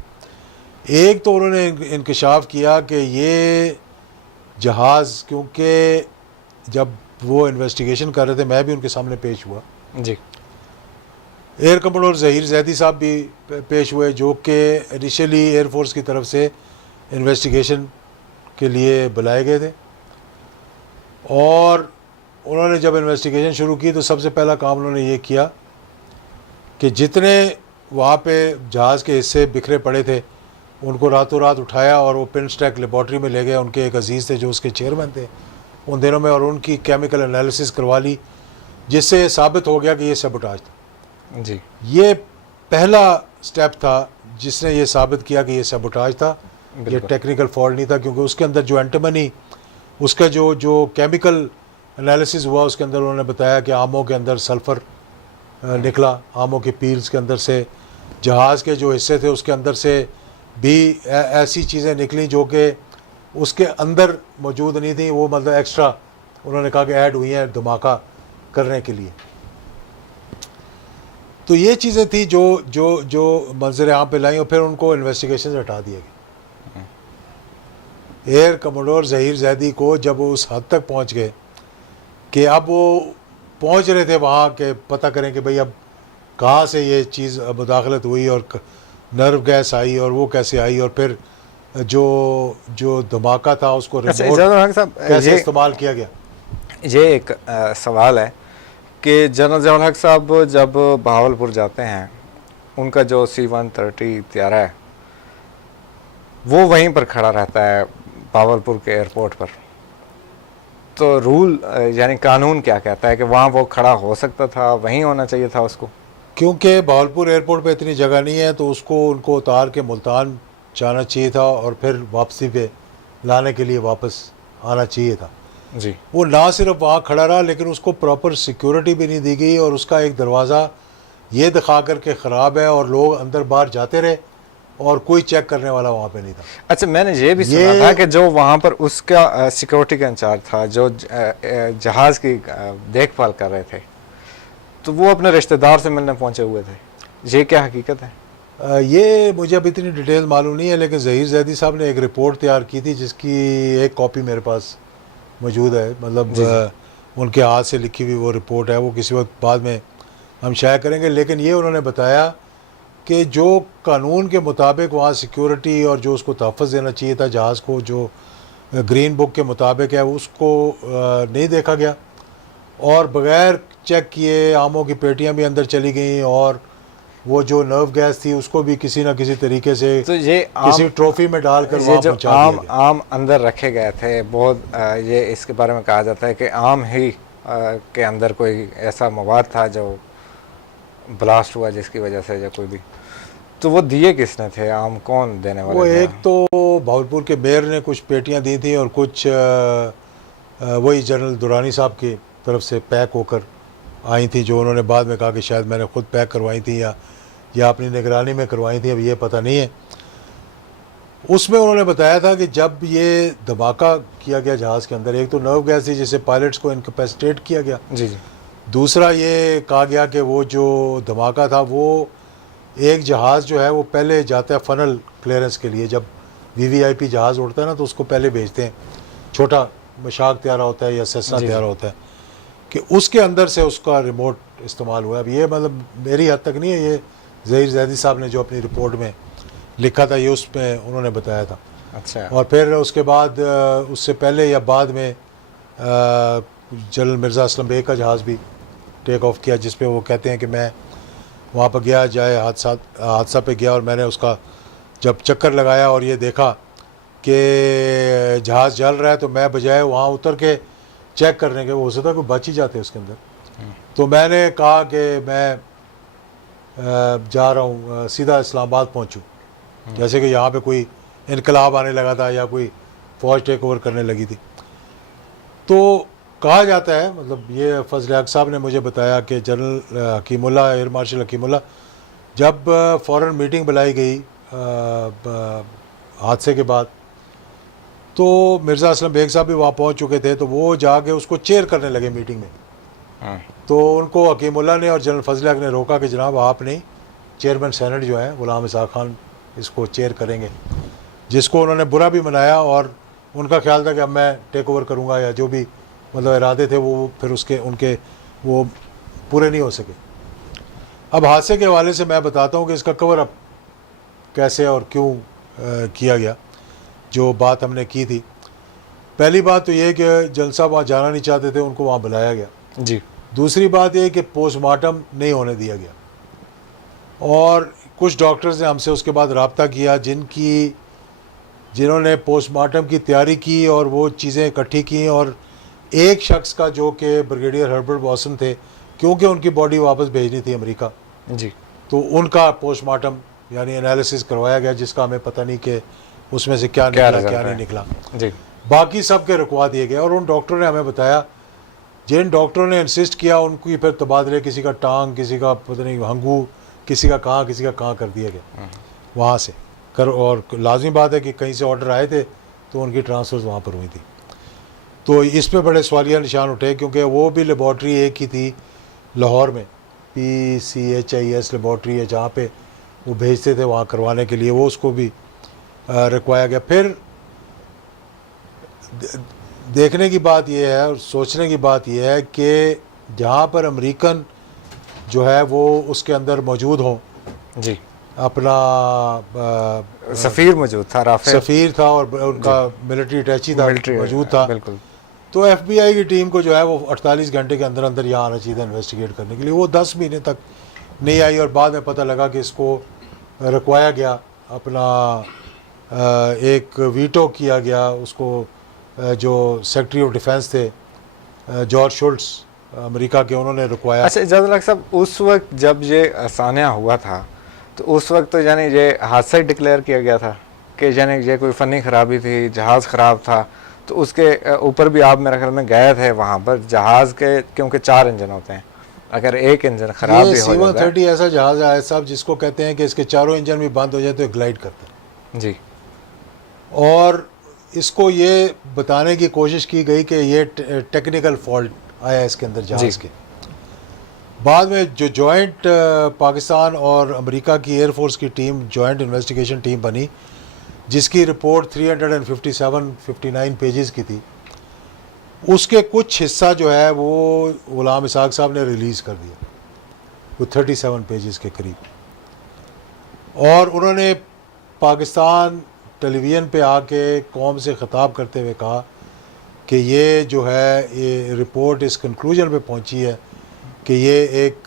एक तो उन्होंने इंकशाफ किया कि ये जहाज़, क्योंकि जब वो इन्वेस्टिगेशन कर रहे थे मैं भी उनके सामने पेश हुआ जी, एयर कमोडोर ज़हीर ज़ैदी साहब भी पेश हुए जो कि इनिशियली एयरफोर्स की तरफ से इन्वेस्टिगेशन के लिए बुलाए गए थे। और उन्होंने जब इन्वेस्टिगेशन शुरू की तो सबसे पहला काम उन्होंने ये किया कि जितने वहाँ पे जहाज़ के हिस्से बिखरे पड़े थे उनको रातों रात उठाया और वो पिनस्टैक लेबॉर्ट्री में ले गए। उनके एक अजीज़ थे जो उसके चेयरमैन थे उन दिनों में, और उनकी केमिकल एनालिसिस करवा ली, जिससे ये साबित हो गया कि ये सबोटाज था। जी, ये पहला स्टेप था जिसने ये साबित किया कि ये सबोटाज था, ये टेक्निकल फॉल्ट नहीं था, क्योंकि उसके अंदर जो एंटीमनी, उसका जो केमिकल एनालिसिस हुआ उसके अंदर उन्होंने बताया कि आमों के अंदर सल्फ़र निकला, आमों के पील्स के अंदर से, जहाज़ के जो हिस्से थे उसके अंदर से भी ऐसी चीज़ें निकली जो कि उसके अंदर मौजूद नहीं थी, वो मतलब एक्स्ट्रा उन्होंने कहा कि ऐड हुई हैं धमाका करने के लिए। तो ये चीज़ें थी जो मंजर आम पे लाई और फिर उनको इन्वेस्टिगेशन से हटा दिया गया। एयर कमोडोर ज़हीर ज़ैदी को जब वो उस हद तक पहुंच गए कि अब वो पहुंच रहे थे वहाँ के पता करें कि भाई अब कहाँ से ये चीज़ मुदाखलत हुई और नर्व गैस आई और वो कैसे आई, और फिर जो धमाका था उसको कैसे इस्तेमाल किया गया। ये एक सवाल है कि जनरल जवाहर हक साहब जब बहावलपुर जाते हैं, उनका जो C-130 त्यारा है वो वहीं पर खड़ा रहता है बहावलपुर के एयरपोर्ट पर। तो रूल यानी कानून क्या कहता है कि वहाँ वो खड़ा हो सकता था, वहीं होना चाहिए था उसको? क्योंकि बहावलपुर एयरपोर्ट पे इतनी जगह नहीं है तो उनको उतार के मुल्तान जाना चाहिए था और फिर वापसी पे लाने के लिए वापस आना चाहिए था। जी, वो ना सिर्फ वहाँ खड़ा रहा लेकिन उसको प्रॉपर सिक्योरिटी भी नहीं दी गई और उसका एक दरवाज़ा ये दिखा कर के ख़राब है और लोग अंदर बाहर जाते रहे और कोई चेक करने वाला वहाँ पे नहीं था। अच्छा, मैंने ये भी सुना था कि जो वहाँ पर उसका सिक्योरिटी का इंचार्ज था जो जहाज़ की देखभाल कर रहे थे, तो वो अपने रिश्तेदार से मिलने पहुँचे हुए थे। ये क्या हकीकत है? ये मुझे अब इतनी डिटेल मालूम नहीं है, लेकिन ज़हीर ज़ैदी साहब ने एक रिपोर्ट तैयार की थी जिसकी एक कॉपी मेरे पास मौजूद है, मतलब उनके हाथ से लिखी हुई वो रिपोर्ट है। वो किसी वक्त बाद में हम शाया करेंगे। लेकिन ये उन्होंने बताया कि जो कानून के मुताबिक वहाँ सिक्योरिटी और जो उसको तहफ़्फ़ुज़ देना चाहिए था जहाज़ को, जो ग्रीन बुक के मुताबिक है, उसको नहीं देखा गया और बग़ैर चेक किए आमों की पेटियाँ भी अंदर चली गई और वो जो नर्व गैस थी उसको भी किसी न किसी तरीके से तो ये किसी ट्रॉफी में डालकर ये जो आम अंदर रखे गए थे, बहुत ये इसके बारे में कहा जाता है कि आम ही के अंदर कोई ऐसा मवाद था जो ब्लास्ट हुआ जिसकी वजह से, या कोई भी, तो वो दिए किसने थे? आम कौन देने वाले वो थे? एक तो भावलपुर के मेयर ने कुछ पेटियां दी थी और कुछ वही जनरल दुरानी साहब की तरफ से पैक होकर आई थी, जो उन्होंने बाद में कहा कि शायद मैंने खुद पैक करवाई थी या अपनी निगरानी में करवाई थी, अब ये पता नहीं है। उसमें उन्होंने बताया था कि जब ये धमाका किया गया जहाज़ के अंदर, एक तो नर्व गैस थी जिससे पायलट्स को इनकैपेसिटेट किया गया। जी जी। दूसरा ये कहा गया कि वो जो धमाका था वो एक जहाज़ जो है वो पहले जाता है फ़नल क्लियरेंस के लिए। जब वीवीआईपी जहाज़ उड़ता है ना तो उसको पहले भेजते हैं, छोटा मशाक तैयार होता है या सेसना जी। तैयार होता है, कि उसके अंदर से उसका रिमोट इस्तेमाल हुआ है। अब ये मतलब मेरी हद तक नहीं है, ये ज़हीर ज़ैदी साहब ने जो अपनी रिपोर्ट में लिखा था ये उसमें उन्होंने बताया था। अच्छा। और फिर उसके बाद उससे पहले या बाद में जनरल मिर्ज़ा असलम बेग का जहाज़ भी टेक ऑफ किया, जिस पे वो कहते हैं कि मैं वहाँ पर गया, जाए हादसा पे गया और मैंने उसका जब चक्कर लगाया और ये देखा कि जहाज़ जल रहा है तो मैं बजाय वहाँ उतर के चेक करने के, वो हो सकता है कोई बच ही जाते उसके अंदर, तो मैंने कहा कि मैं जा रहा हूँ सीधा इस्लामाबाद पहुँचूँ, जैसे कि यहाँ पे कोई इनकलाब आने लगा था या कोई फ़ौज टेक ओवर करने लगी थी। तो कहा जाता है, मतलब ये फजल हक साहब ने मुझे बताया कि जनरल हकीमुल्लाह, एयर मार्शल हकीमुल्लाह, जब फ़ौरन मीटिंग बुलाई गई हादसे के बाद, तो मिर्ज़ा असलम बेग साहब भी वहाँ पहुँच चुके थे, तो वो जाके उसको चेयर करने लगे मीटिंग में। तो उनको हकीमुल्लाह ने और जनरल फजल हक ने रोका कि जनाब आप नहीं, चेयरमैन सेनेट जो है ग़ुलाम इसहाक़ खान इसको चेयर करेंगे, जिसको उन्होंने बुरा भी मनाया और उनका ख्याल था कि अब मैं टेक ओवर करूँगा, या जो भी मतलब इरादे थे वो फिर उनके वो पूरे नहीं हो सके। अब हादसे के हवाले से मैं बताता हूँ कि इसका कवर अप कैसे और क्यों किया गया। जो बात हमने की थी, पहली बात तो ये कि जनरल साहब वहाँ जाना नहीं चाहते थे, उनको वहाँ बुलाया गया जी। दूसरी बात यह कि पोस्टमार्टम नहीं होने दिया गया, और कुछ डॉक्टर्स ने हमसे उसके बाद रब्ता किया जिन्होंने पोस्टमार्टम की तैयारी की और वो चीज़ें इकट्ठी की, और एक शख्स का जो कि ब्रिगेडियर हर्बर्ट वॉसन थे, क्योंकि उनकी बॉडी वापस भेजनी थी अमेरिका, जी। तो उनका पोस्टमार्टम यानी एनालिसिस करवाया गया, जिसका हमें पता नहीं कि उसमें से क्या निकला क्या नहीं निकला। जी। बाकी सब के रुकवा दिए गए, और उन डॉक्टरों ने हमें बताया, जिन डॉक्टरों ने इंसिस्ट किया उनकी फिर तबादले, किसी का टांग, किसी का पता नहीं हंगू, किसी का कहाँ कर दिया गया वहाँ से कर। और लाजमी बात है कि कहीं से ऑर्डर आए थे तो उनकी ट्रांसफ़र्स वहाँ पर हुई थी। तो इस पे बड़े सवालिया निशान उठे, क्योंकि वो भी लेबॉर्ट्री एक ही थी लाहौर में, PCHIS लेबॉर्ट्री है, जहाँ पे वो भेजते थे वहाँ करवाने के लिए, वो उसको भी रखवाया गया। फिर देखने की बात यह है और सोचने की बात यह है कि जहाँ पर अमेरिकन जो है वो उसके अंदर मौजूद हों, जी। अपना सफ़ीर मौजूद था, राफेल सफ़ीर था और उनका मिलिट्री अटैची था मौजूद था, बिल्कुल। तो FBI की टीम को जो है वो 48 घंटे के अंदर अंदर यहाँ आना चाहिए था इन्वेस्टिगेट करने के लिए। वो 10 महीने तक नहीं आई, और बाद में पता लगा कि इसको रखवाया गया, अपना एक वीटो किया गया उसको, जो सेक्रेटरी ऑफ डिफेंस थे जॉर्ज शुल्ट्ज अमेरिका के, उन्होंने रुकवाया। अच्छा जदलक साहब, उस वक्त जब ये सान्या हुआ था तो उस वक्त तो यानी ये हादसा ही डिक्लेयर किया गया था कि यानी ये कोई फ़नी ख़राबी थी, जहाज़ ख़राब था, तो उसके ऊपर भी आप मेरे ख्याल में गए थे वहाँ पर। जहाज़ के क्योंकि 4 इंजन होते हैं, अगर एक इंजन ख़राब भी हो जाता है। C-130 ऐसा जहाज़ है साहब जिसको कहते हैं कि इसके चारों इंजन भी बंद हो जाए तो ग्लाइड करता है जी। और इसको ये बताने की कोशिश की गई कि ये टेक्निकल फॉल्ट आया इसके अंदर जहाज़ के। बाद में जो जॉइंट पाकिस्तान और अमेरिका की एयरफोर्स की टीम, जॉइंट इन्वेस्टिगेशन टीम बनी, जिसकी रिपोर्ट 357-59 पेजेस की थी, उसके कुछ हिस्सा जो है वो ग़ुलाम इसहाक़ साहब ने रिलीज़ कर दिया, वो 37 पेजेस के करीब, और उन्होंने पाकिस्तान टेलीविज़न पे आके कौम से ख़िताब करते हुए कहा कि ये जो है ये रिपोर्ट इस कंक्लूजन पे पहुंची है कि ये एक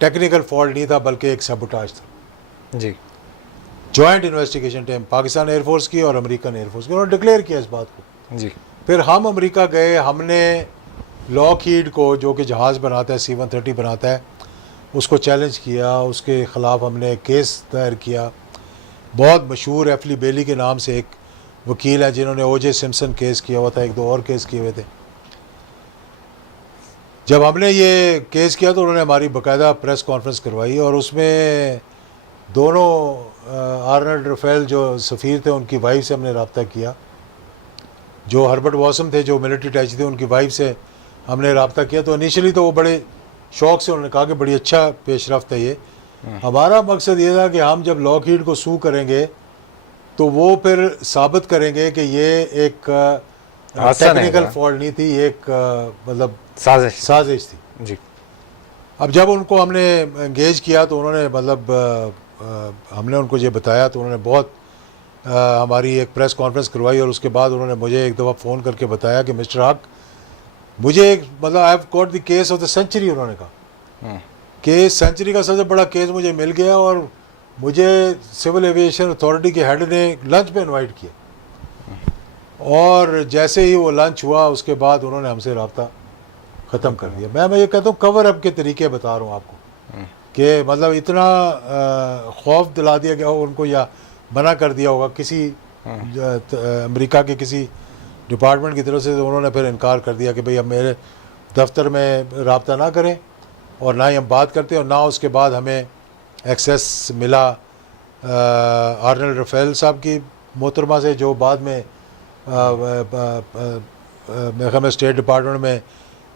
टेक्निकल फॉल्ट नहीं था बल्कि एक सबोटाज था। जी। Joint investigation team Pakistan air force की और अमेरिकन एयरफोर्स की, उन्होंने डिक्लेयर किया इस बात को। जी। फिर हम अमेरिका गए, हमने लॉकहीड को जो कि जहाज़ बनाता है, C-130 बनाता है, उसको चैलेंज किया, उसके ख़िलाफ़ हमने केस दायर किया। बहुत मशहूर एफली बेली के नाम से एक वकील है जिन्होंने OJ सिम्पसन केस किया हुआ था, 1-2 और केस किए हुए थे। जब हमने ये केस किया तो उन्होंने हमारी बाकायदा प्रेस कॉन्फ्रेंस करवाई, और उसमें दोनों आर्नल्ड रफेल जो सफ़ीर थे उनकी वाइफ से हमने रब्ता किया, जो हर्बर्ट वॉसम थे जो मिलिट्री अटैची थे उनकी वाइफ से हमने रब्ता किया। तो इनिशियली तो वो बड़े शौक़ से उन्होंने कहा कि बड़ी अच्छा पेशरफ्त है ये, हमारा मकसद ये था कि हम जब लॉकहीड को सू करेंगे तो वो फिर साबित करेंगे कि ये एक हादसा नहीं टेक्निकल था। फॉल्ट नहीं थी, एक मतलब साजिश थी। जी। अब जब उनको हमने एंगेज किया तो उन्होंने मतलब हमने उनको ये बताया तो उन्होंने बहुत हमारी एक प्रेस कॉन्फ्रेंस करवाई और उसके बाद उन्होंने मुझे एक दफ़ा फ़ोन करके बताया कि मिस्टर हक, मुझे एक मतलब I have got the case of the century. उन्होंने कहा कि सेंचुरी का सबसे बड़ा केस मुझे मिल गया और मुझे सिविल एविएशन अथॉरिटी के हेड ने लंच पे इनवाइट किया और जैसे ही वो लंच हुआ उसके बाद उन्होंने हमसे रब्ता ख़त्म कर दिया। मैं ये कहता हूँ कवर अप के तरीके बता रहा हूँ आपको कि मतलब इतना खौफ दिला दिया गया हो उनको या मना कर दिया होगा किसी अमेरिका के किसी डिपार्टमेंट की तरफ से, तो उन्होंने फिर इनकार कर दिया कि भाई अब मेरे दफ्तर में रब्ता ना करें और ना ही हम बात करते और ना उसके बाद हमें एक्सेस मिला आर्नल्ड रफेल साहब की मोहतरमा से, जो बाद में मेरे ख्याल में स्टेट डिपार्टमेंट में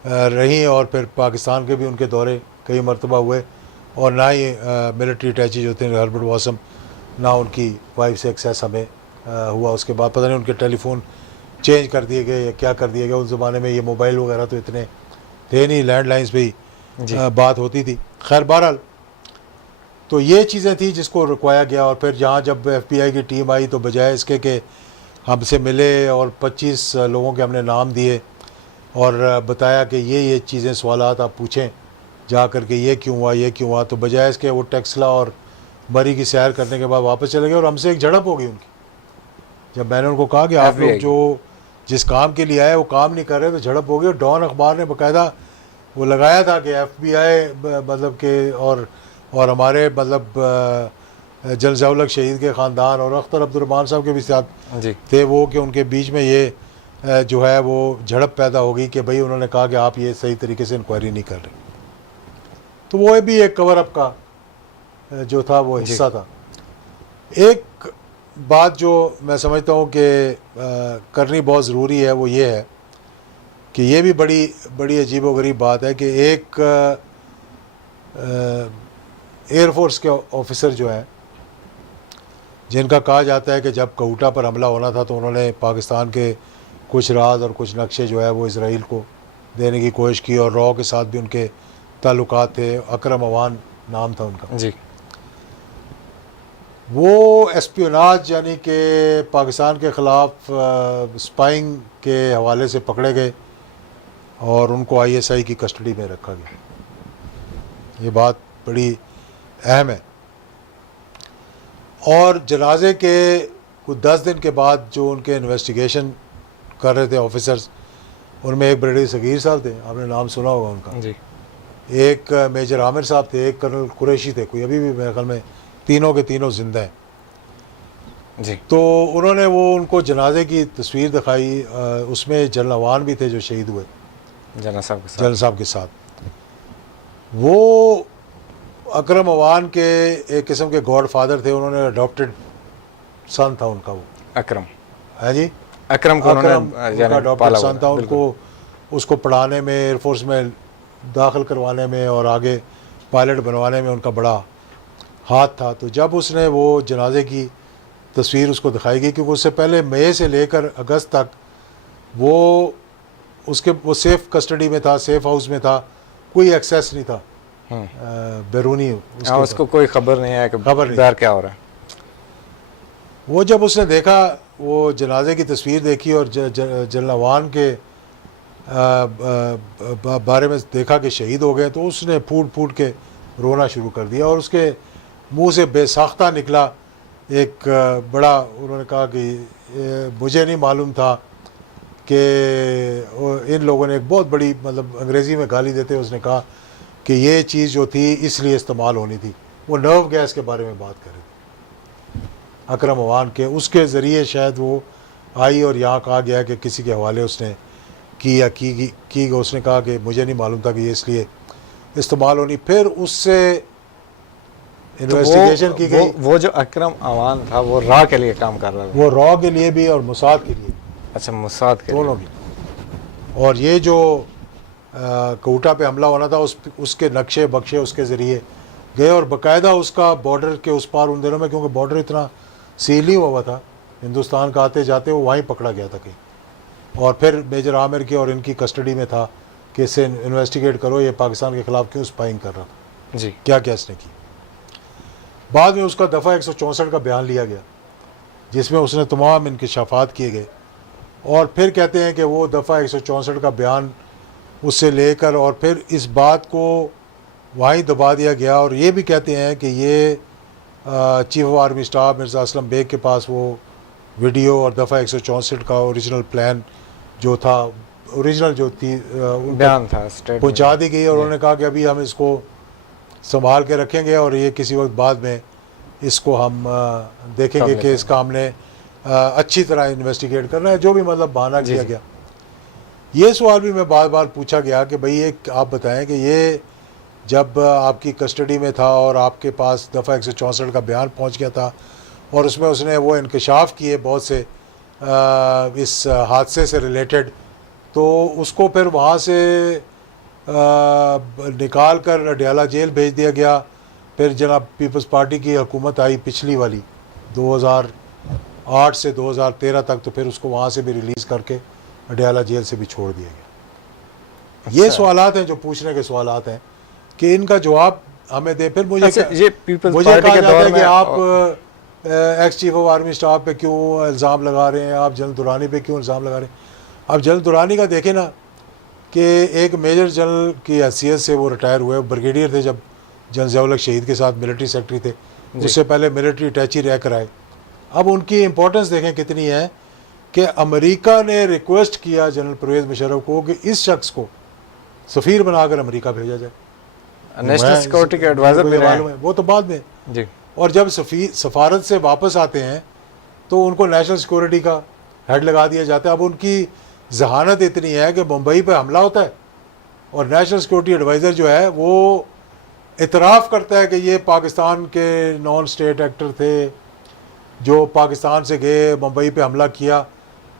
रही और फिर पाकिस्तान के भी उनके दौरे कई मरतबा हुए, और ना ही मिलिट्री अटैची जो थे हर्बर्ट वासम, ना उनकी वाइफ से एक्सेस हमें हुआ। उसके बाद पता नहीं उनके टेलीफोन चेंज कर दिए गए या क्या कर दिया गया। उस ज़माने में ये मोबाइल वगैरह तो इतने थे नहीं, लैंडलाइंस पे ही बात होती थी। खैर बहरहाल तो ये चीज़ें थी जिसको रुकवाया गया। और फिर जहाँ जब FBI की टीम आई तो बजाय इसके कि हमसे मिले और 25 लोगों के हमने नाम दिए और बताया कि ये चीज़ें सवालात आप पूछें जा कर के ये क्यों हुआ ये क्यों हुआ, तो बजाय इसके वो टेक्सला और मरी की सैर करने के बाद वापस चले गए और हमसे एक झड़प हो गई उनकी। जब मैंने उनको कहा कि आप लोग जो जिस काम के लिए आए वो काम नहीं कर रहे, तो झड़प हो गई। डॉन अखबार ने बाकायदा वो लगाया था कि FBI मतलब के और हमारे मतलब जनजाउलक शहीद के ख़ानदान और अख्तर अब्दुर्रहमान साहब के भी साथ थे वो, कि उनके बीच में ये जो है वो झड़प पैदा हो गई कि भाई उन्होंने कहा कि आप ये सही तरीके से इंक्वायरी नहीं कर रहे। तो वो भी एक कवर अप का जो था वो हिस्सा था। एक बात जो मैं समझता हूँ कि करनी बहुत ज़रूरी है वो ये है कि ये भी बड़ी अजीब व गरीब बात है कि एक एयरफोर्स के ऑफिसर जो हैं जिनका कहा जाता है कि जब कऊटा पर हमला होना था तो उन्होंने पाकिस्तान के कुछ राज और कुछ नक्शे जो है वो इसराइल को देने की कोशिश की और रॉ के साथ भी उनके ताल्लुकात थे, अकरम अवान नाम था उनका जी। वो एस्पियोनाज यानी कि पाकिस्तान के ख़िलाफ़ स्पाइंग के हवाले से पकड़े गए और उनको ISI की कस्टडी में रखा गया। ये बात बड़ी अहम है। और जनाजे के कुछ 10 दिन के बाद जो उनके इन्वेस्टिगेशन कर रहे थे ऑफिसर्स, उनमें एक ब्रिगेडियर सगीर साहब थे, आपने नाम सुना होगा उनका जी। एक मेजर आमिर साहब थे, एक कर्नल कुरैशी थे, कोई अभी भी मेरे ख्याल में तीनों के तीनों जिंदा हैं जी। तो उन्होंने वो उनको जनाजे की तस्वीर दिखाई, उसमें जनरल अवान भी थे जो शहीद हुए जनरल साहब के साथ। वो अकरम अवान के एक किस्म के गॉड फादर थे, उन्होंने अडॉप्टेड सन था उनका वो अकरम है जी। अकरम अडॉप्टेड सन था। उनको उसको पढ़ाने में, एयरफोर्स में दाखिल करवाने में और आगे पायलट बनवाने में उनका बड़ा हाथ था। तो जब उसने वो जनाजे की तस्वीर उसको दिखाई गई, क्योंकि उससे पहले मई से लेकर अगस्त तक वो सेफ़ कस्टडी में था, सेफ़ हाउस में था, कोई एक्सेस नहीं था बैरूनी, उसको कोई खबर नहीं है कि बाहर क्या हो रहा है। वो जब उसने देखा, वो जनाजे की तस्वीर देखी और जनरल अवान के बारे में देखा कि शहीद हो गए, तो उसने फूट फूट के रोना शुरू कर दिया और उसके मुंह से बेसाख्ता निकला एक बड़ा, उन्होंने कहा कि मुझे नहीं मालूम था कि इन लोगों ने एक बहुत बड़ी मतलब अंग्रेज़ी में गाली देते उसने कहा कि ये चीज़ जो थी इसलिए इस्तेमाल होनी थी। वो नर्व गैस के बारे में बात कर रहे थे अकरम अवान के, उसके ज़रिए शायद वो आई और यहाँ कहा गया कि किसी के हवाले उसने की उसने कहा कि मुझे नहीं मालूम था कि ये इसलिए इस्तेमाल होनी। फिर उससे इन्वेस्टिगेशन की गई। वो जो अकरम अवान था वो रॉ के लिए काम कर रहा था। वो रॉ के लिए भी और मुसाद के लिए। अच्छा, मुसाद के दोनों की। और ये जो कोटा पे हमला होना था उसके नक्शे बक्शे उसके ज़रिए गए और बाकायदा उसका बॉर्डर के उस पार उन दिनों में, क्योंकि बॉर्डर इतना सील नहीं हुआ था हिंदुस्तान का, आते जाते वो वहीं पकड़ा गया था कहीं, और फिर मेजर आमिर की और इनकी कस्टडी में था कि इसे इन्वेस्टिगेट करो, ये पाकिस्तान के ख़िलाफ़ क्यों स्पाइंग कर रहा था, जी क्या क्या इसने की। बाद में उसका दफ़ा 164 का बयान लिया गया जिसमें उसने तमाम इंकशाफात किए गए, और फिर कहते हैं कि वो दफ़ा 164 का बयान उससे लेकर और फिर इस बात को वहीं दबा दिया गया। और ये भी कहते हैं कि ये chief of army staff Mirza Aslam Beg के पास वो वीडियो और दफ़ा 164 का ओरिजिनल प्लान जो था, ओरिजिनल जो थी बयान था, स्टेटमेंट पहुँचा दी गई, और उन्होंने कहा कि अभी हम इसको संभाल के रखेंगे और ये किसी वक्त बाद में इसको हम देखेंगे कि इसका हमने अच्छी तरह इन्वेस्टिगेट करना है, जो भी मतलब बहाना किया गया। ये सवाल भी मैं बार बार पूछा गया कि भाई ये आप बताएं कि ये जब आपकी कस्टडी में था और आपके पास दफ़ा 164 का बयान पहुंच गया था और उसमें उसने वो इंकशाफ किए बहुत से इस हादसे से रिलेटेड, तो उसको फिर वहाँ से निकाल कर अडयाला जेल भेज दिया गया। फिर जनाब पीपल्स पार्टी की हुकूमत आई पिछली वाली 2008 से 2013 तक, तो फिर उसको वहाँ से भी रिलीज़ करके अडयाला जेल से भी छोड़ दिया गया। ये सवालात हैं जो पूछने के सवालात हैं कि इनका जवाब हमें दे। फिर मुझे ये पीपल्स मुझे पार्टी कहा के जाता दौर है कि में आप ex chief of army staff पे क्यों इल्ज़ाम लगा रहे हैं, आप जनरल दुरानी पे क्यों इल्ज़ाम लगा रहे हैं। अब जनरल दुरानी का देखें ना कि एक मेजर जनरल की हैसियत से वो रिटायर हुए, ब्रिगेडियर थे जब जनरल ज़ियाउल हक शहीद के साथ मिलिट्री सेक्रेटरी थे, उससे पहले मिलिट्री अटैची रह कर आए। अब उनकी इंपॉर्टेंस देखें कितनी है कि अमेरिका ने रिक्वेस्ट किया जनरल परवेज़ मुशर्रफ को कि इस शख्स को सफ़ीर बनाकर अमेरिका भेजा जाए। नेशनल सिक्योरिटी के एडवाइजर भी रहे हैं। वो तो बाद में जी। और जब सफारत से वापस आते हैं तो उनको नेशनल सिक्योरिटी का हेड लगा दिया जाता है। अब उनकी जहानत इतनी है कि मुंबई पे हमला होता है और नेशनल सिक्योरिटी एडवाइज़र जो है वो इतराफ़ करता है कि ये पाकिस्तान के नॉन स्टेट एक्टर थे जो पाकिस्तान से गए मुंबई पे हमला किया।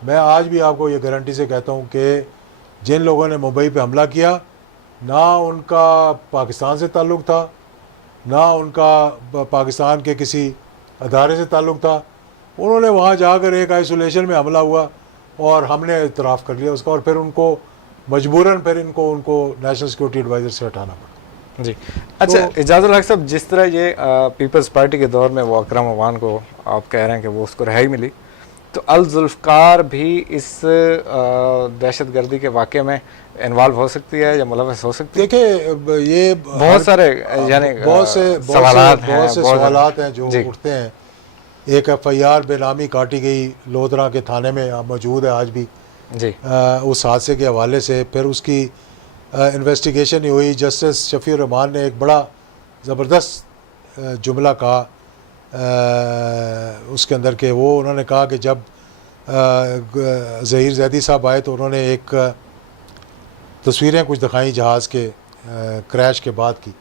मैं आज भी आपको ये गारंटी से कहता हूँ कि जिन लोगों ने मुंबई पे हमला किया ना उनका पाकिस्तान से ताल्लुक़ था, ना उनका पाकिस्तान के किसी अदारे से ताल्लुक़ था। उन्होंने वहाँ जाकर एक आइसोलेशन में हमला हुआ और हमने इतराफ़ कर लिया उसका, और फिर उनको मजबूरन फिर उनको नेशनल सिक्योरिटी एडवाइज़र से हटाना पड़ा। जी अच्छा, इजाज़ुल हक साहब, जिस तरह ये पीपल्स पार्टी के दौर में वो अकरम अवान को आप कह रहे हैं कि वो उसको रिहाई मिली, तो अल जुल्फ़कार भी इस दहशतगर्दी के वाक़े में इन्वॉल्व हो सकती है या मुलव्वस हो सकती है? देखिए ये बहुत सारे यानी बहुत से सवालात हैं जो उठते हैं। एक FIR बेनामी काटी गई लोधरा के थाने में मौजूद है आज भी जी। उस हादसे के हवाले से। फिर उसकी इन्वेस्टिगेशन हुई। जस्टिस शफी रहमान ने एक बड़ा ज़बरदस्त जुमला कहा उसके अंदर के वो उन्होंने कहा कि जब ज़हीर ज़ैदी साहब आए तो उन्होंने एक तस्वीरें कुछ दिखाई जहाज़ के क्रैश के बाद की।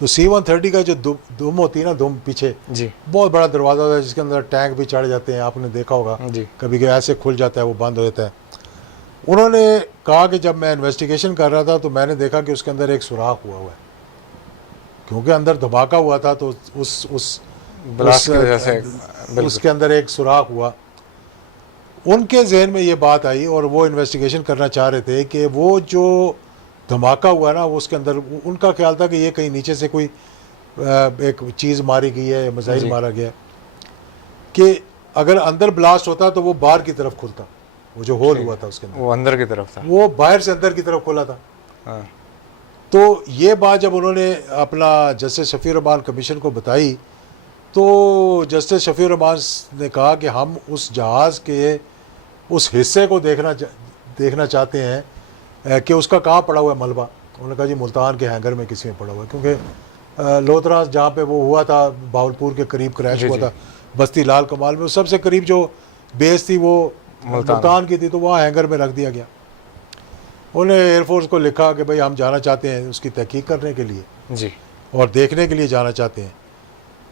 तो C-130 का जो दुम होती है ना, दुम पीछे जी बहुत बड़ा दरवाज़ा होता है जिसके अंदर टैंक भी चढ़ जाते हैं, आपने देखा होगा जी। कभी ऐसे खुल जाता है वो बंद हो जाता है। उन्होंने कहा कि जब मैं इन्वेस्टिगेशन कर रहा था तो मैंने देखा कि उसके अंदर एक सुराख हुआ है, क्योंकि अंदर धमाका हुआ था तो ब्लास्ट की वजह से उसके अंदर एक सुराख हुआ। उनके जहन में ये बात आई और वो इन्वेस्टिगेशन करना चाह रहे थे कि वो जो धमाका हुआ ना वो उसके अंदर उनका ख्याल था कि ये कहीं नीचे से कोई एक चीज़ मारी गई है या मिसाइल मारा गया, कि अगर अंदर ब्लास्ट होता तो वो बाहर की तरफ खुलता। वो जो होल हुआ था उसके अंदर वो अंदर की तरफ था, वो बाहर से अंदर की तरफ खुला था। हाँ। तो ये बात जब उन्होंने अपना जस्टिस शफी रहमान कमीशन को बताई तो जस्टिस शफी रहमान ने कहा कि हम उस जहाज़ के उस हिस्से को देखना चाहते हैं कि उसका कहाँ पड़ा हुआ है मलबा। उन्होंने कहा जी मुल्तान के हैंगर में किसी में पड़ा हुआ है, क्योंकि लोधरा जहाँ पे वो हुआ था भावलपुर के करीब क्रैश हुआ था बस्ती लाल कमाल में, सबसे करीब जो बेस थी वो मुल्तान की थी, तो वहाँ हैंगर में रख दिया गया। उन्हें एयरफोर्स को लिखा कि भाई हम जाना चाहते हैं उसकी तहकीक करने के लिए जी और देखने के लिए जाना चाहते हैं,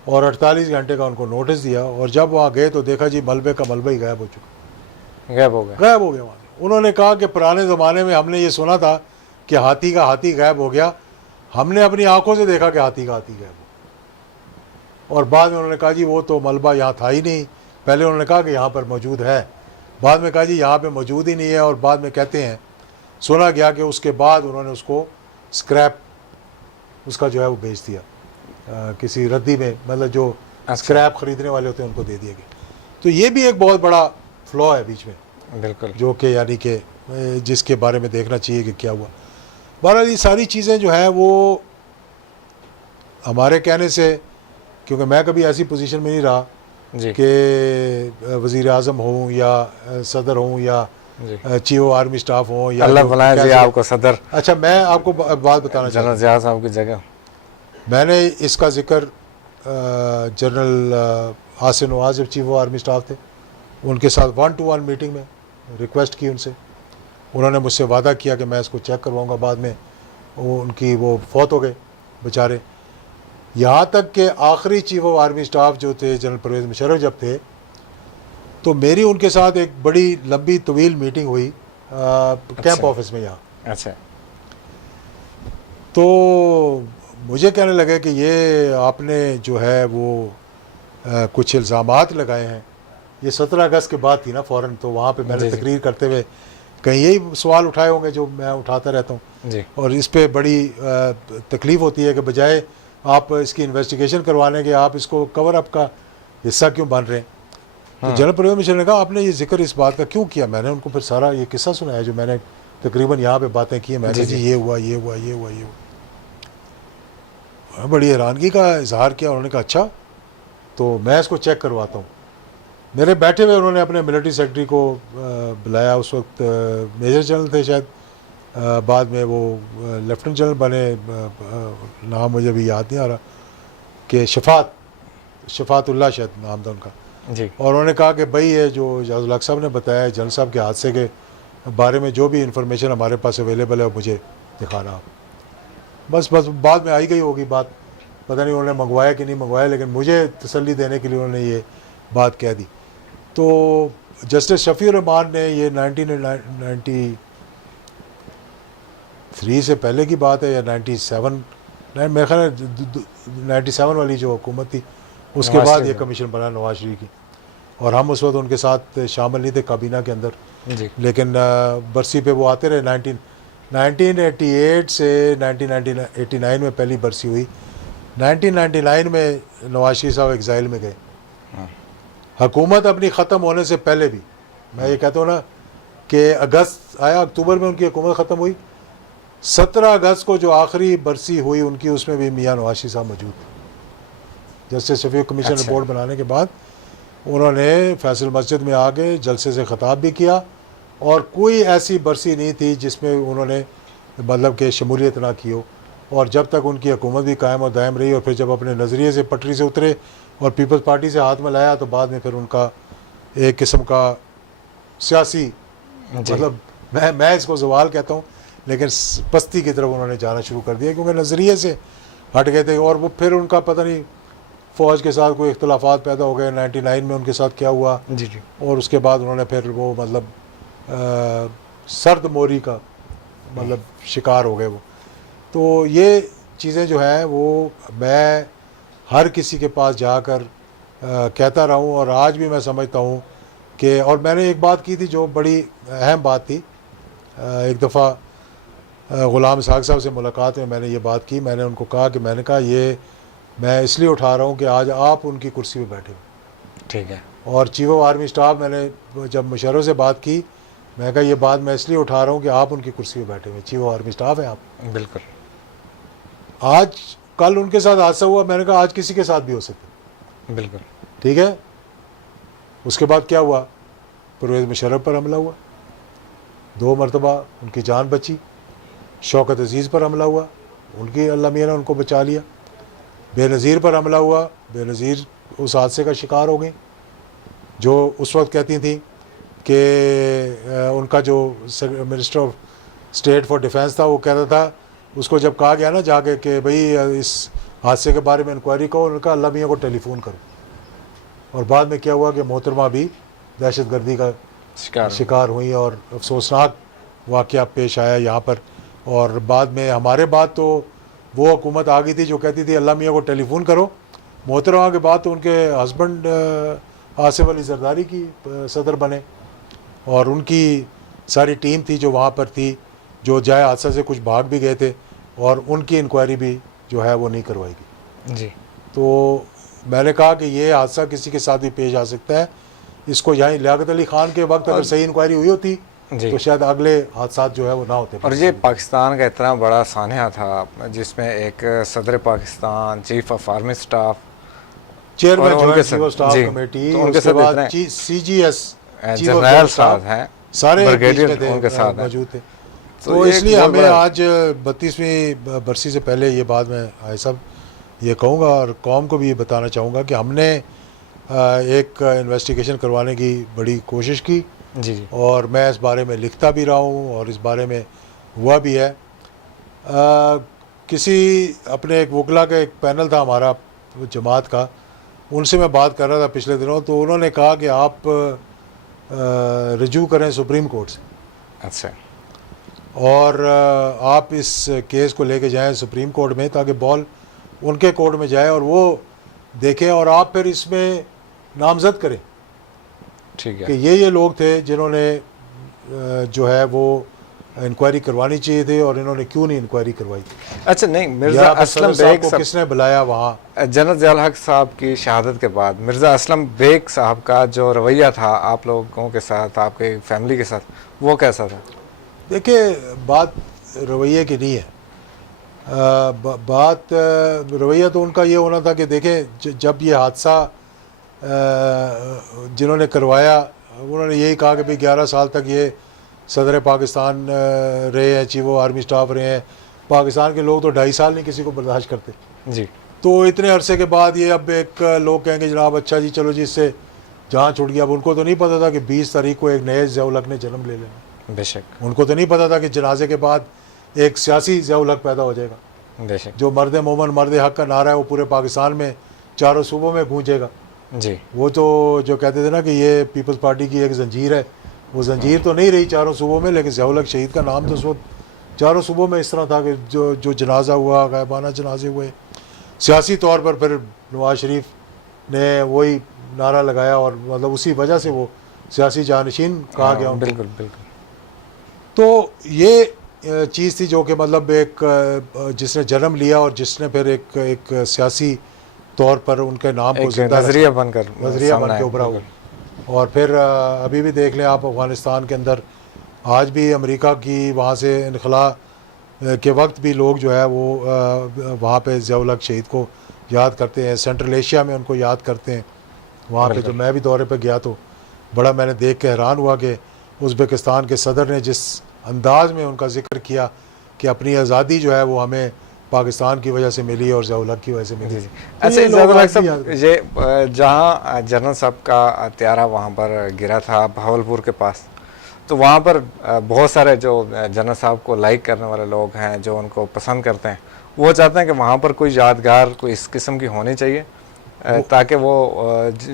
और 48 घंटे का उनको नोटिस दिया। और जब वहाँ गए तो देखा जी मलबे का मलबा ही गायब हो चुका, गायब हो गया वहाँ। उन्होंने कहा कि पुराने ज़माने में हमने ये सुना था कि हाथी का हाथी गायब हो गया, हमने अपनी आंखों से देखा कि हाथी का हाथी गया वो। और बाद में उन्होंने कहा जी वो तो मलबा यहाँ था ही नहीं, पहले उन्होंने कहा कि यहाँ पर मौजूद है, बाद में कहा जी यहाँ पे मौजूद ही नहीं है, और बाद में कहते हैं सुना गया कि उसके बाद उन्होंने उसको स्क्रैप उसका जो है वो बेच दिया किसी रद्दी में, मतलब जो स्क्रैप ख़रीदने वाले होते हैं उनको दे दिया गया। तो ये भी एक बहुत बड़ा फ्लॉ है बीच में, बिल्कुल, जो कि यानी कि जिसके बारे में देखना चाहिए कि क्या हुआ। बहरहाल ये सारी चीज़ें जो हैं वो हमारे कहने से, क्योंकि मैं कभी ऐसी पोजीशन में नहीं रहा जी, कि वज़ीर आज़म हूँ या सदर हूँ या जी, चीफ ऑफ आर्मी स्टाफ हों या अल्लाह जो बनाए जी कैसे- आपको सदर अच्छा, मैं आपको बात बताना चाहता जनरल ज़िया साहब की जगह। हूँ, मैंने इसका जिक्र जनरल हासिन नवाज जब चीफ ऑफ आर्मी स्टाफ थे उनके साथ 1-to-1 मीटिंग में रिक्वेस्ट की उनसे, उन्होंने मुझसे वादा किया कि मैं इसको चेक करवाऊंगा। बाद में उनकी वो फौत हो गए बेचारे। यहाँ तक कि आखिरी चीफ ऑफ आर्मी स्टाफ जो थे जनरल परवेज़ मुशर्रफ जब थे, तो मेरी उनके साथ एक बड़ी लंबी तवील मीटिंग हुई कैंप ऑफिस में यहाँ। अच्छा, तो मुझे कहने लगे कि ये आपने जो है वो कुछ इल्ज़ामात लगाए हैं। ये 17 अगस्त के बाद थी ना फ़ौरन, तो वहाँ पे मैंने जी, जी। तकरीर करते हुए कहीं यही सवाल उठाए होंगे जो मैं उठाता रहता हूँ, जी, और इस पे बड़ी तकलीफ़ होती है कि बजाय आप इसकी इन्वेस्टिगेशन करवाने के आप इसको कवर अप का हिस्सा क्यों बन रहे हैं। तो जनरल परवेज़ मुशर्रफ ने कहा आपने ये जिक्र इस बात का क्यों किया। मैंने उनको फिर सारा ये किस्सा सुनाया जो मैंने तकरीबन यहाँ पे बातें की हैं। मैंने जी ये हुआ, ये हुआ, ये हुआ, ये हुआ। बड़ी हैरानगी का इजहार किया। उन्होंने कहा अच्छा, तो मैं इसको चेक करवाता हूँ। मेरे बैठे हुए उन्होंने अपने मिलिट्री सेक्रेटरी को बुलाया। उस वक्त मेजर जनरल थे शायद, बाद में वो लेफ्टिनेंट जनरल बने, नाम मुझे भी याद नहीं आ रहा, कि शफातुल्लाह शायद नाम था उनका। जी, और उन्होंने कहा कि भाई ये जो जाजुल साहब ने बताया जनरल साहब के हादसे के बारे में जो भी इंफॉर्मेशन हमारे पास अवेलेबल है वो मुझे दिखाना आप। बस बाद में आई गई होगी बात, पता नहीं उन्होंने मंगवाया कि नहीं मंगवाया, लेकिन मुझे तसल्ली देने के लिए उन्होंने ये बात कह दी। तो जस्टिस शफी रहमान ने ये 1993 से पहले की बात है या 97, मेरे ख्याल 97 वाली जो हुकूमत थी उसके नवाज बाद शरीफ ये कमीशन बना नवाज शरीफ की, और हम उस वक्त उनके साथ शामिल नहीं थे काबीना के अंदर, जी, लेकिन बरसी पे वो आते रहे। 1988 से 1989 में पहली बरसी हुई। 1999 में नवाज शरीफ साहब एग्ज़ाइल में गए। हुकूमत अपनी ख़त्म होने से पहले भी, मैं ये कहता हूँ ना कि अगस्त आया, अक्टूबर में उनकी हुकूमत ख़त्म हुई। 17 अगस्त को जो आखिरी बरसी हुई उनकी, उसमें भी मियाँ नवाज शरीफ साहब मौजूद थे। जस्टिस शफी कमीशन अच्छा। रिपोर्ट बनाने के बाद उन्होंने फैसल मस्जिद में आके जलसे से ख़ताब भी किया, और कोई ऐसी बरसी नहीं थी जिसमें उन्होंने मतलब कि शमूलियत ना की हो। और जब तक उनकी हुकूमत भी कायम और दायम रही, और फिर जब अपने नज़रिए से पटरी से उतरे और पीपल्स पार्टी से हाथ मिलाया, तो बाद में फिर उनका एक किस्म का सियासी, मतलब मैं इसको जवाल कहता हूँ, लेकिन पस्ती की तरफ उन्होंने जाना शुरू कर दिया, क्योंकि नज़रिए से हट गए थे। और वो फिर उनका पता नहीं फ़ौज के साथ कोई इख्तलाफात पैदा हो गए। 99 में उनके साथ क्या हुआ, जी, जी, और उसके बाद उन्होंने फिर वो मतलब सर्द मोरी का मतलब शिकार हो गए वो। तो ये चीज़ें जो हैं वो मैं हर किसी के पास जाकर कहता रहा हूँ, और आज भी मैं समझता हूँ कि, और मैंने एक बात की थी जो बड़ी अहम बात थी। एक दफ़ा ग़ुलाम इसहाक़ साहब से मुलाकात में मैंने ये बात की। मैंने उनको कहा कि मैंने कहा ये मैं इसलिए उठा रहा हूँ कि आज आप उनकी कुर्सी पे बैठे हो। ठीक है, और चीफ ऑफ आर्मी स्टाफ, मैंने जब मुशर्रफ से बात की, मैं कहा ये बात मैं इसलिए उठा रहा हूँ कि आप उनकी कुर्सी पे बैठे हुए, चीफ ऑफ आर्मी स्टाफ है आप। बिल्कुल, आज कल उनके साथ हादसा हुआ, मैंने कहा आज किसी के साथ भी हो सकता, बिल्कुल, ठीक है। उसके बाद क्या हुआ, परवेज़ मुशर्रफ पर हमला हुआ, 2 मरतबा उनकी जान बची। शौकत अजीज़ पर हमला हुआ, उनकी अल्लाह मियां ने उनको बचा लिया। बेनज़ीर पर हमला हुआ, बेनज़ीर उस हादसे का शिकार हो गई, जो उस वक्त कहती थी कि उनका जो minister of state for defence था वो कहता था, उसको जब कहा गया ना जाके कि भाई इस हादसे के बारे में इंक्वायरी करो, उनका अल्लाह मियां को टेलीफोन करो। और बाद में क्या हुआ कि मोहतरमा भी दहशत गर्दी का शिकार हुई, और अफसोसनाक वाक़या पेश आया यहाँ पर। और बाद में हमारे बाद तो वो हुकूमत आ गई थी जो कहती थी अल्लाह मियाँ को टेलीफोन करो। मोहतरमा के बाद तो उनके हस्बैंड आसिफ अली जरदारी की सदर बने, और उनकी सारी टीम थी जो वहाँ पर थी, जो जाए हादसा से कुछ भाग भी गए थे, और उनकी इंक्वायरी भी जो है वो नहीं करवाई गई। जी। तो मैंने कहा कि ये हादसा किसी के साथ भी पेश आ सकता है, इसको यहाँ लियाकत अली खान के वक्त अगर सही इंक्वायरी हुई होती जी। तो शायद अगले हादसा जो है वो ना होते। और ये पाकिस्तान का इतना बड़ा सानिया था जिसमें एक सदर Pakistan, chief of army staff, chairman और उनके जॉइंट साथ- चीफ ऑफ स्टाफ जी, कमेटी, तो उनके उसके साथ बाद इतने CGS chief of general staff साहब हैं, सारे बीच ब्रिगेडियर में थे, उनके साथ हैं। मौजूद थे। तो तो ये एक इसलिए बहुत हमें बड़ा- आज 32वीं बरसी से पहले ये बात मैं आए सब ये कहूँगा और कौम को भी ये बताना चाहूँगा कि हमने एक इन्वेस्टिगेशन करवाने की बड़ी कोशिश की, जी जी और मैं इस बारे में लिखता भी रहा हूँ और इस बारे में हुआ भी है। किसी अपने एक वकला का एक पैनल था हमारा जमात का, उनसे मैं बात कर रहा था पिछले दिनों, तो उन्होंने कहा कि आप रिज्यू करें सुप्रीम कोर्ट से, अच्छा और आप इस केस को लेके जाएं सुप्रीम कोर्ट में, ताकि बॉल उनके कोर्ट में जाए और वो देखें, और आप फिर इसमें नामजद करें ठीक कि है। ये लोग थे जिन्होंने जो है वो इंक्वायरी करवानी चाहिए थे, और इन्होंने क्यों नहीं इंक्वायरी करवाई। अच्छा नहीं, मिर्ज़ा या असलम साहब बेग को साहब, किसने बुलाया वहाँ। जनरल ज़ियाउल हक साहब की शहादत के बाद मिर्ज़ा असलम बेग साहब का जो रवैया था आप लोगों के साथ, आपके फैमिली के साथ, वो कैसा था? देखिए, बात रवैये की नहीं है, बात रवैया तो उनका ये होना था कि देखें जब ये हादसा जिन्होंने करवाया उन्होंने यही कहा कि भाई 11 साल तक ये सदर पाकिस्तान रहे हैं, चीफ ऑफ आर्मी स्टाफ रहे हैं। पाकिस्तान के लोग तो 2.5 साल नहीं किसी को बर्दाश्त करते। जी तो इतने अरसे के बाद ये अब एक लोग कहेंगे जनाब अच्छा जी चलो जी इससे जहाँ छूट गया। अब उनको तो नहीं पता था कि 20 तारीख को एक नए ज़ियाउल हक ने जन्म ले लेना। बेशक उनको तो नहीं पता था कि जनाजे के बाद एक सियासी ज़ियाउल हक पैदा हो जाएगा। बेशक जो मर्द मोमन मर्द हक का नारा है वो पूरे पाकिस्तान में चारों सूबों में गूंजेगा। जी वो तो जो कहते थे ना कि ये पीपल्स पार्टी की एक जंजीर है, वो जंजीर तो नहीं रही चारों सूबों में, लेकिन ज़ियाउल हक शहीद का नाम तो उस वक्त चारों सूबों में इस तरह था कि जो जनाजा हुआ, गायबाना जनाजे हुए, सियासी तौर पर फिर नवाज शरीफ ने वही नारा लगाया, और मतलब उसी वजह से वो सियासी जानशीन कहा गया उनको। बिल्कुल बिल्कुल। तो ये चीज़ थी जो कि मतलब एक जिसने जन्म लिया और जिसने फिर एक सियासी तौर पर उनके नाम को एक जिंदा नजरिया बनकर नजरिया बन सामने के आया, उभरा हुआ। बिल्कुल। और फिर अभी भी देख लें आप अफ़गानिस्तान के अंदर आज भी अमेरिका की वहाँ से इनखला के वक्त भी लोग जो है वो वहाँ पे ज़ियाउल हक शहीद को याद करते हैं। सेंट्रल एशिया में उनको याद करते हैं। वहाँ पे जो मैं भी दौरे पे गया तो बड़ा मैंने देख के हैरान हुआ कि उज़्बेकिस्तान के सदर ने जिस अंदाज में उनका जिक्र किया कि अपनी आज़ादी जो है वो हमें पाकिस्तान की वजह से मिली और ज़ियाउल हक की वजह से मिली। तो अच्छा ये लोग ज़ियाउल हक आज भी साहब, याद ये जहाँ जनरल साहब का त्यारा वहाँ पर गिरा था भावलपुर के पास, तो वहाँ पर बहुत सारे जो जनरल साहब को लाइक करने वाले लोग हैं, जो उनको पसंद करते हैं, वो चाहते हैं कि वहाँ पर कोई यादगार कोई इस किस्म की होनी चाहिए, ताकि वो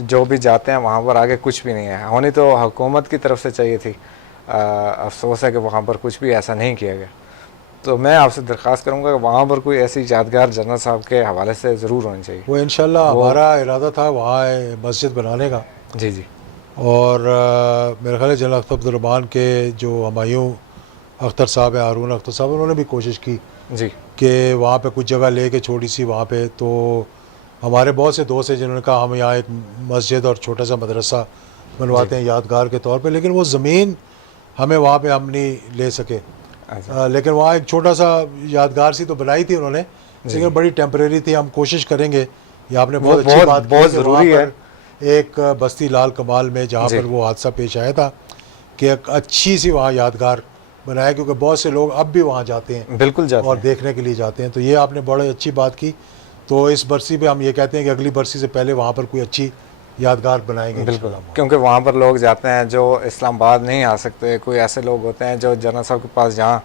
जो भी जाते हैं वहाँ पर आगे कुछ भी नहीं है। होनी तो हुकूमत की तरफ से चाहिए थी, अफसोस है कि वहाँ पर कुछ भी ऐसा नहीं किया गया। तो मैं आपसे दरख्वास्त करूँगा कि वहाँ पर कोई ऐसी यादगार जनरल साहब के हवाले से ज़रूर होनी चाहिए। वो इंशाल्लाह हमारा इरादा था वहाँ मस्जिद बनाने का। जी जी। और मेरे ख्याल है जनरल अब्दुर्रहमान के जो हमायूं अख्तर साहब हैं, हारून अख्तर साहब, उन्होंने भी कोशिश की जी कि वहाँ पे कुछ जगह ले के छोटी सी वहाँ पे। तो हमारे बहुत से दोस्त हैं जिन्होंने कहा हम यहाँ एक मस्जिद और छोटा सा मदरसा बनवाते हैं यादगार के तौर पे, लेकिन वो ज़मीन हमें वहाँ पे हम नहीं ले सके। लेकिन वहाँ एक छोटा सा यादगार सी तो बनाई थी उन्होंने, लेकिन बड़ी टेम्परेरी थी। हम कोशिश करेंगे, ये आपने बहुत अच्छी बात बहुत ज़रूरी है। एक बस्ती लाल कमाल में जहाँ पर वो हादसा पेश आया था कि एक अच्छी सी वहाँ यादगार बनाया, क्योंकि बहुत से लोग अब भी वहाँ जाते हैं, बिल्कुल जाते और हैं। देखने के लिए जाते हैं। तो ये आपने बड़ी अच्छी बात की। तो इस बरसी पे हम ये कहते हैं कि अगली बरसी से पहले वहाँ पर कोई अच्छी यादगार बनाएंगे बिल्कुल, इंशाल्लाह। क्योंकि वहाँ पर लोग जाते हैं जो इस्लामाबाद नहीं आ सकते। कोई ऐसे लोग होते हैं जो जनरल साहब के पास जहाँ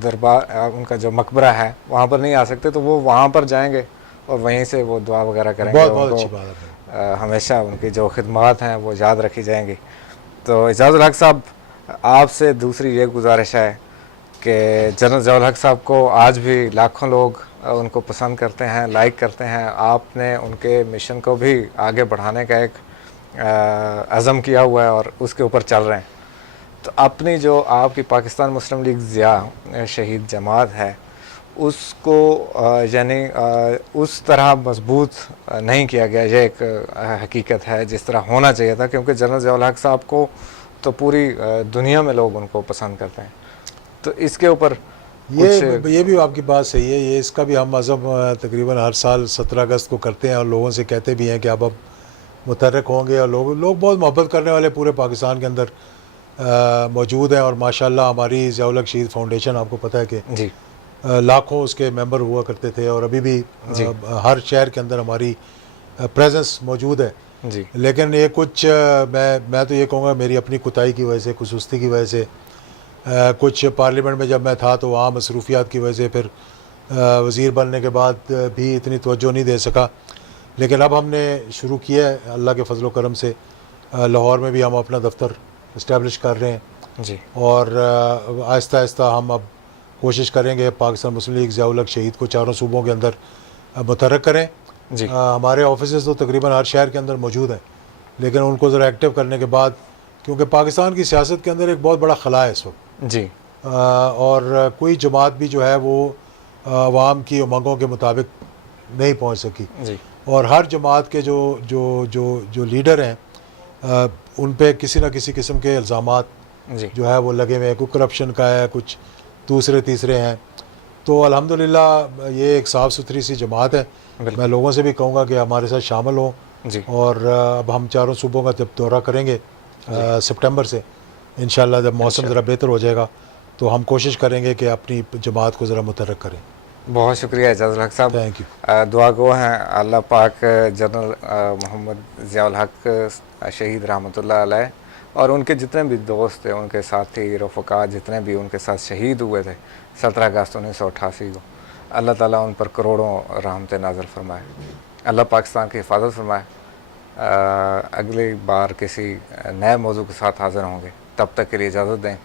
दरबार उनका जो मकबरा है वहाँ पर नहीं आ सकते, तो वो वहाँ पर जाएंगे और वहीं से वो दुआ वगैरह करेंगे। बहुत बहुत अच्छी बात है। हमेशा उनकी जो खिदमत हैं वो याद रखी जाएंगी। तो इजाज़ुल हक साहब, आपसे दूसरी ये गुजारिश है कि जनरल ज़ियाउल हक साहब को आज भी लाखों लोग उनको पसंद करते हैं, लाइक करते हैं। आपने उनके मिशन को भी आगे बढ़ाने का एक अज़म किया हुआ है और उसके ऊपर चल रहे हैं। तो अपनी जो आपकी पाकिस्तान मुस्लिम लीग ज़िया शहीद जमात है, उसको यानी उस तरह मजबूत नहीं किया गया। ये एक हकीकत है जिस तरह होना चाहिए था, क्योंकि जनरल ज़ियाउल हक साहब को तो पूरी दुनिया में लोग उनको पसंद करते हैं। तो इसके ऊपर ये भी आपकी बात सही है। ये इसका भी हम अज़म तकरीबन हर साल 17 अगस्त को करते हैं और लोगों से कहते भी हैं कि अब मुतहर्रिक होंगे। और लोग बहुत मोहब्बत करने वाले पूरे पाकिस्तान के अंदर मौजूद हैं। और माशाल्लाह हमारी ज़ियाउल हक शहीद फाउंडेशन, आपको पता है कि जी लाखों उसके मेंबर हुआ करते थे और अभी भी हर शहर के अंदर हमारी प्रेजेंस मौजूद है। जी लेकिन ये कुछ मैं तो ये कहूँगा मेरी अपनी कुताही की वजह से, कुछ सुस्ती की वजह से, कुछ पार्लियामेंट में जब मैं था तो वहाँ मसरूफियात की वजह से, फिर वज़ीर बनने के बाद भी इतनी तवज्जो नहीं दे सका। लेकिन अब हमने शुरू किया है अल्लाह के फजल करम से। लाहौर में भी हम अपना दफ्तर इस्टेब्लिश कर रहे हैं जी और आहिस्ता आहिस्ता हम अब कोशिश करेंगे पाकिस्तान मुस्लिम लीग ज़ियाउल हक शहीद को चारों सूबों के अंदर मुतहर्रिक करें। जी हमारे ऑफिस तो तकरीबन हर शहर के अंदर मौजूद हैं, लेकिन उनको ज़रा एक्टिव करने के बाद, क्योंकि पाकिस्तान की सियासत के अंदर एक बहुत बड़ा खला है इस वक्त, जी और कोई जमात भी जो है वो अवाम की उमंगों के मुताबिक नहीं पहुंच सकी। जी और हर जमात के जो जो जो जो लीडर हैं उन पे किसी न किसी किस्म के इल्ज़ामात जी जो है वो लगे हुए हैं। कोई करप्शन का है, कुछ दूसरे तीसरे हैं। तो अल्हम्दुलिल्लाह ये एक साफ़ सुथरी सी जमात है। मैं लोगों से भी कहूँगा कि हमारे साथ शामिल हों। जी और अब हम चारों सूबों का जब दौरा करेंगे सितंबर से इंशाल्लाह, जब मौसम ज़रा बेहतर हो जाएगा तो हम कोशिश करेंगे कि अपनी जमात को ज़रा मुतहर्रिक करें। बहुत शुक्रिया एजाज़ुल हक साहब। Thank you. दुआ गो हैं अल्लाह पाक जनरल मोहम्मद ज़ियाउल हक शहीद रहमतुल्लाह अलैह और उनके जितने भी दोस्त थे, उनके साथी रफ़क़ा जितने भी उनके साथ शहीद हुए थे 17 अगस्त 1988 को, अल्लाह ताला उन पर करोड़ों रहमतें नाज़िल फरमाए। अल्लाह पाकिस्तान की हिफाजत फरमाए। अगली बार किसी नए मौजू के साथ हाज़िर होंगे, तब तक के लिए इजाज़त दें।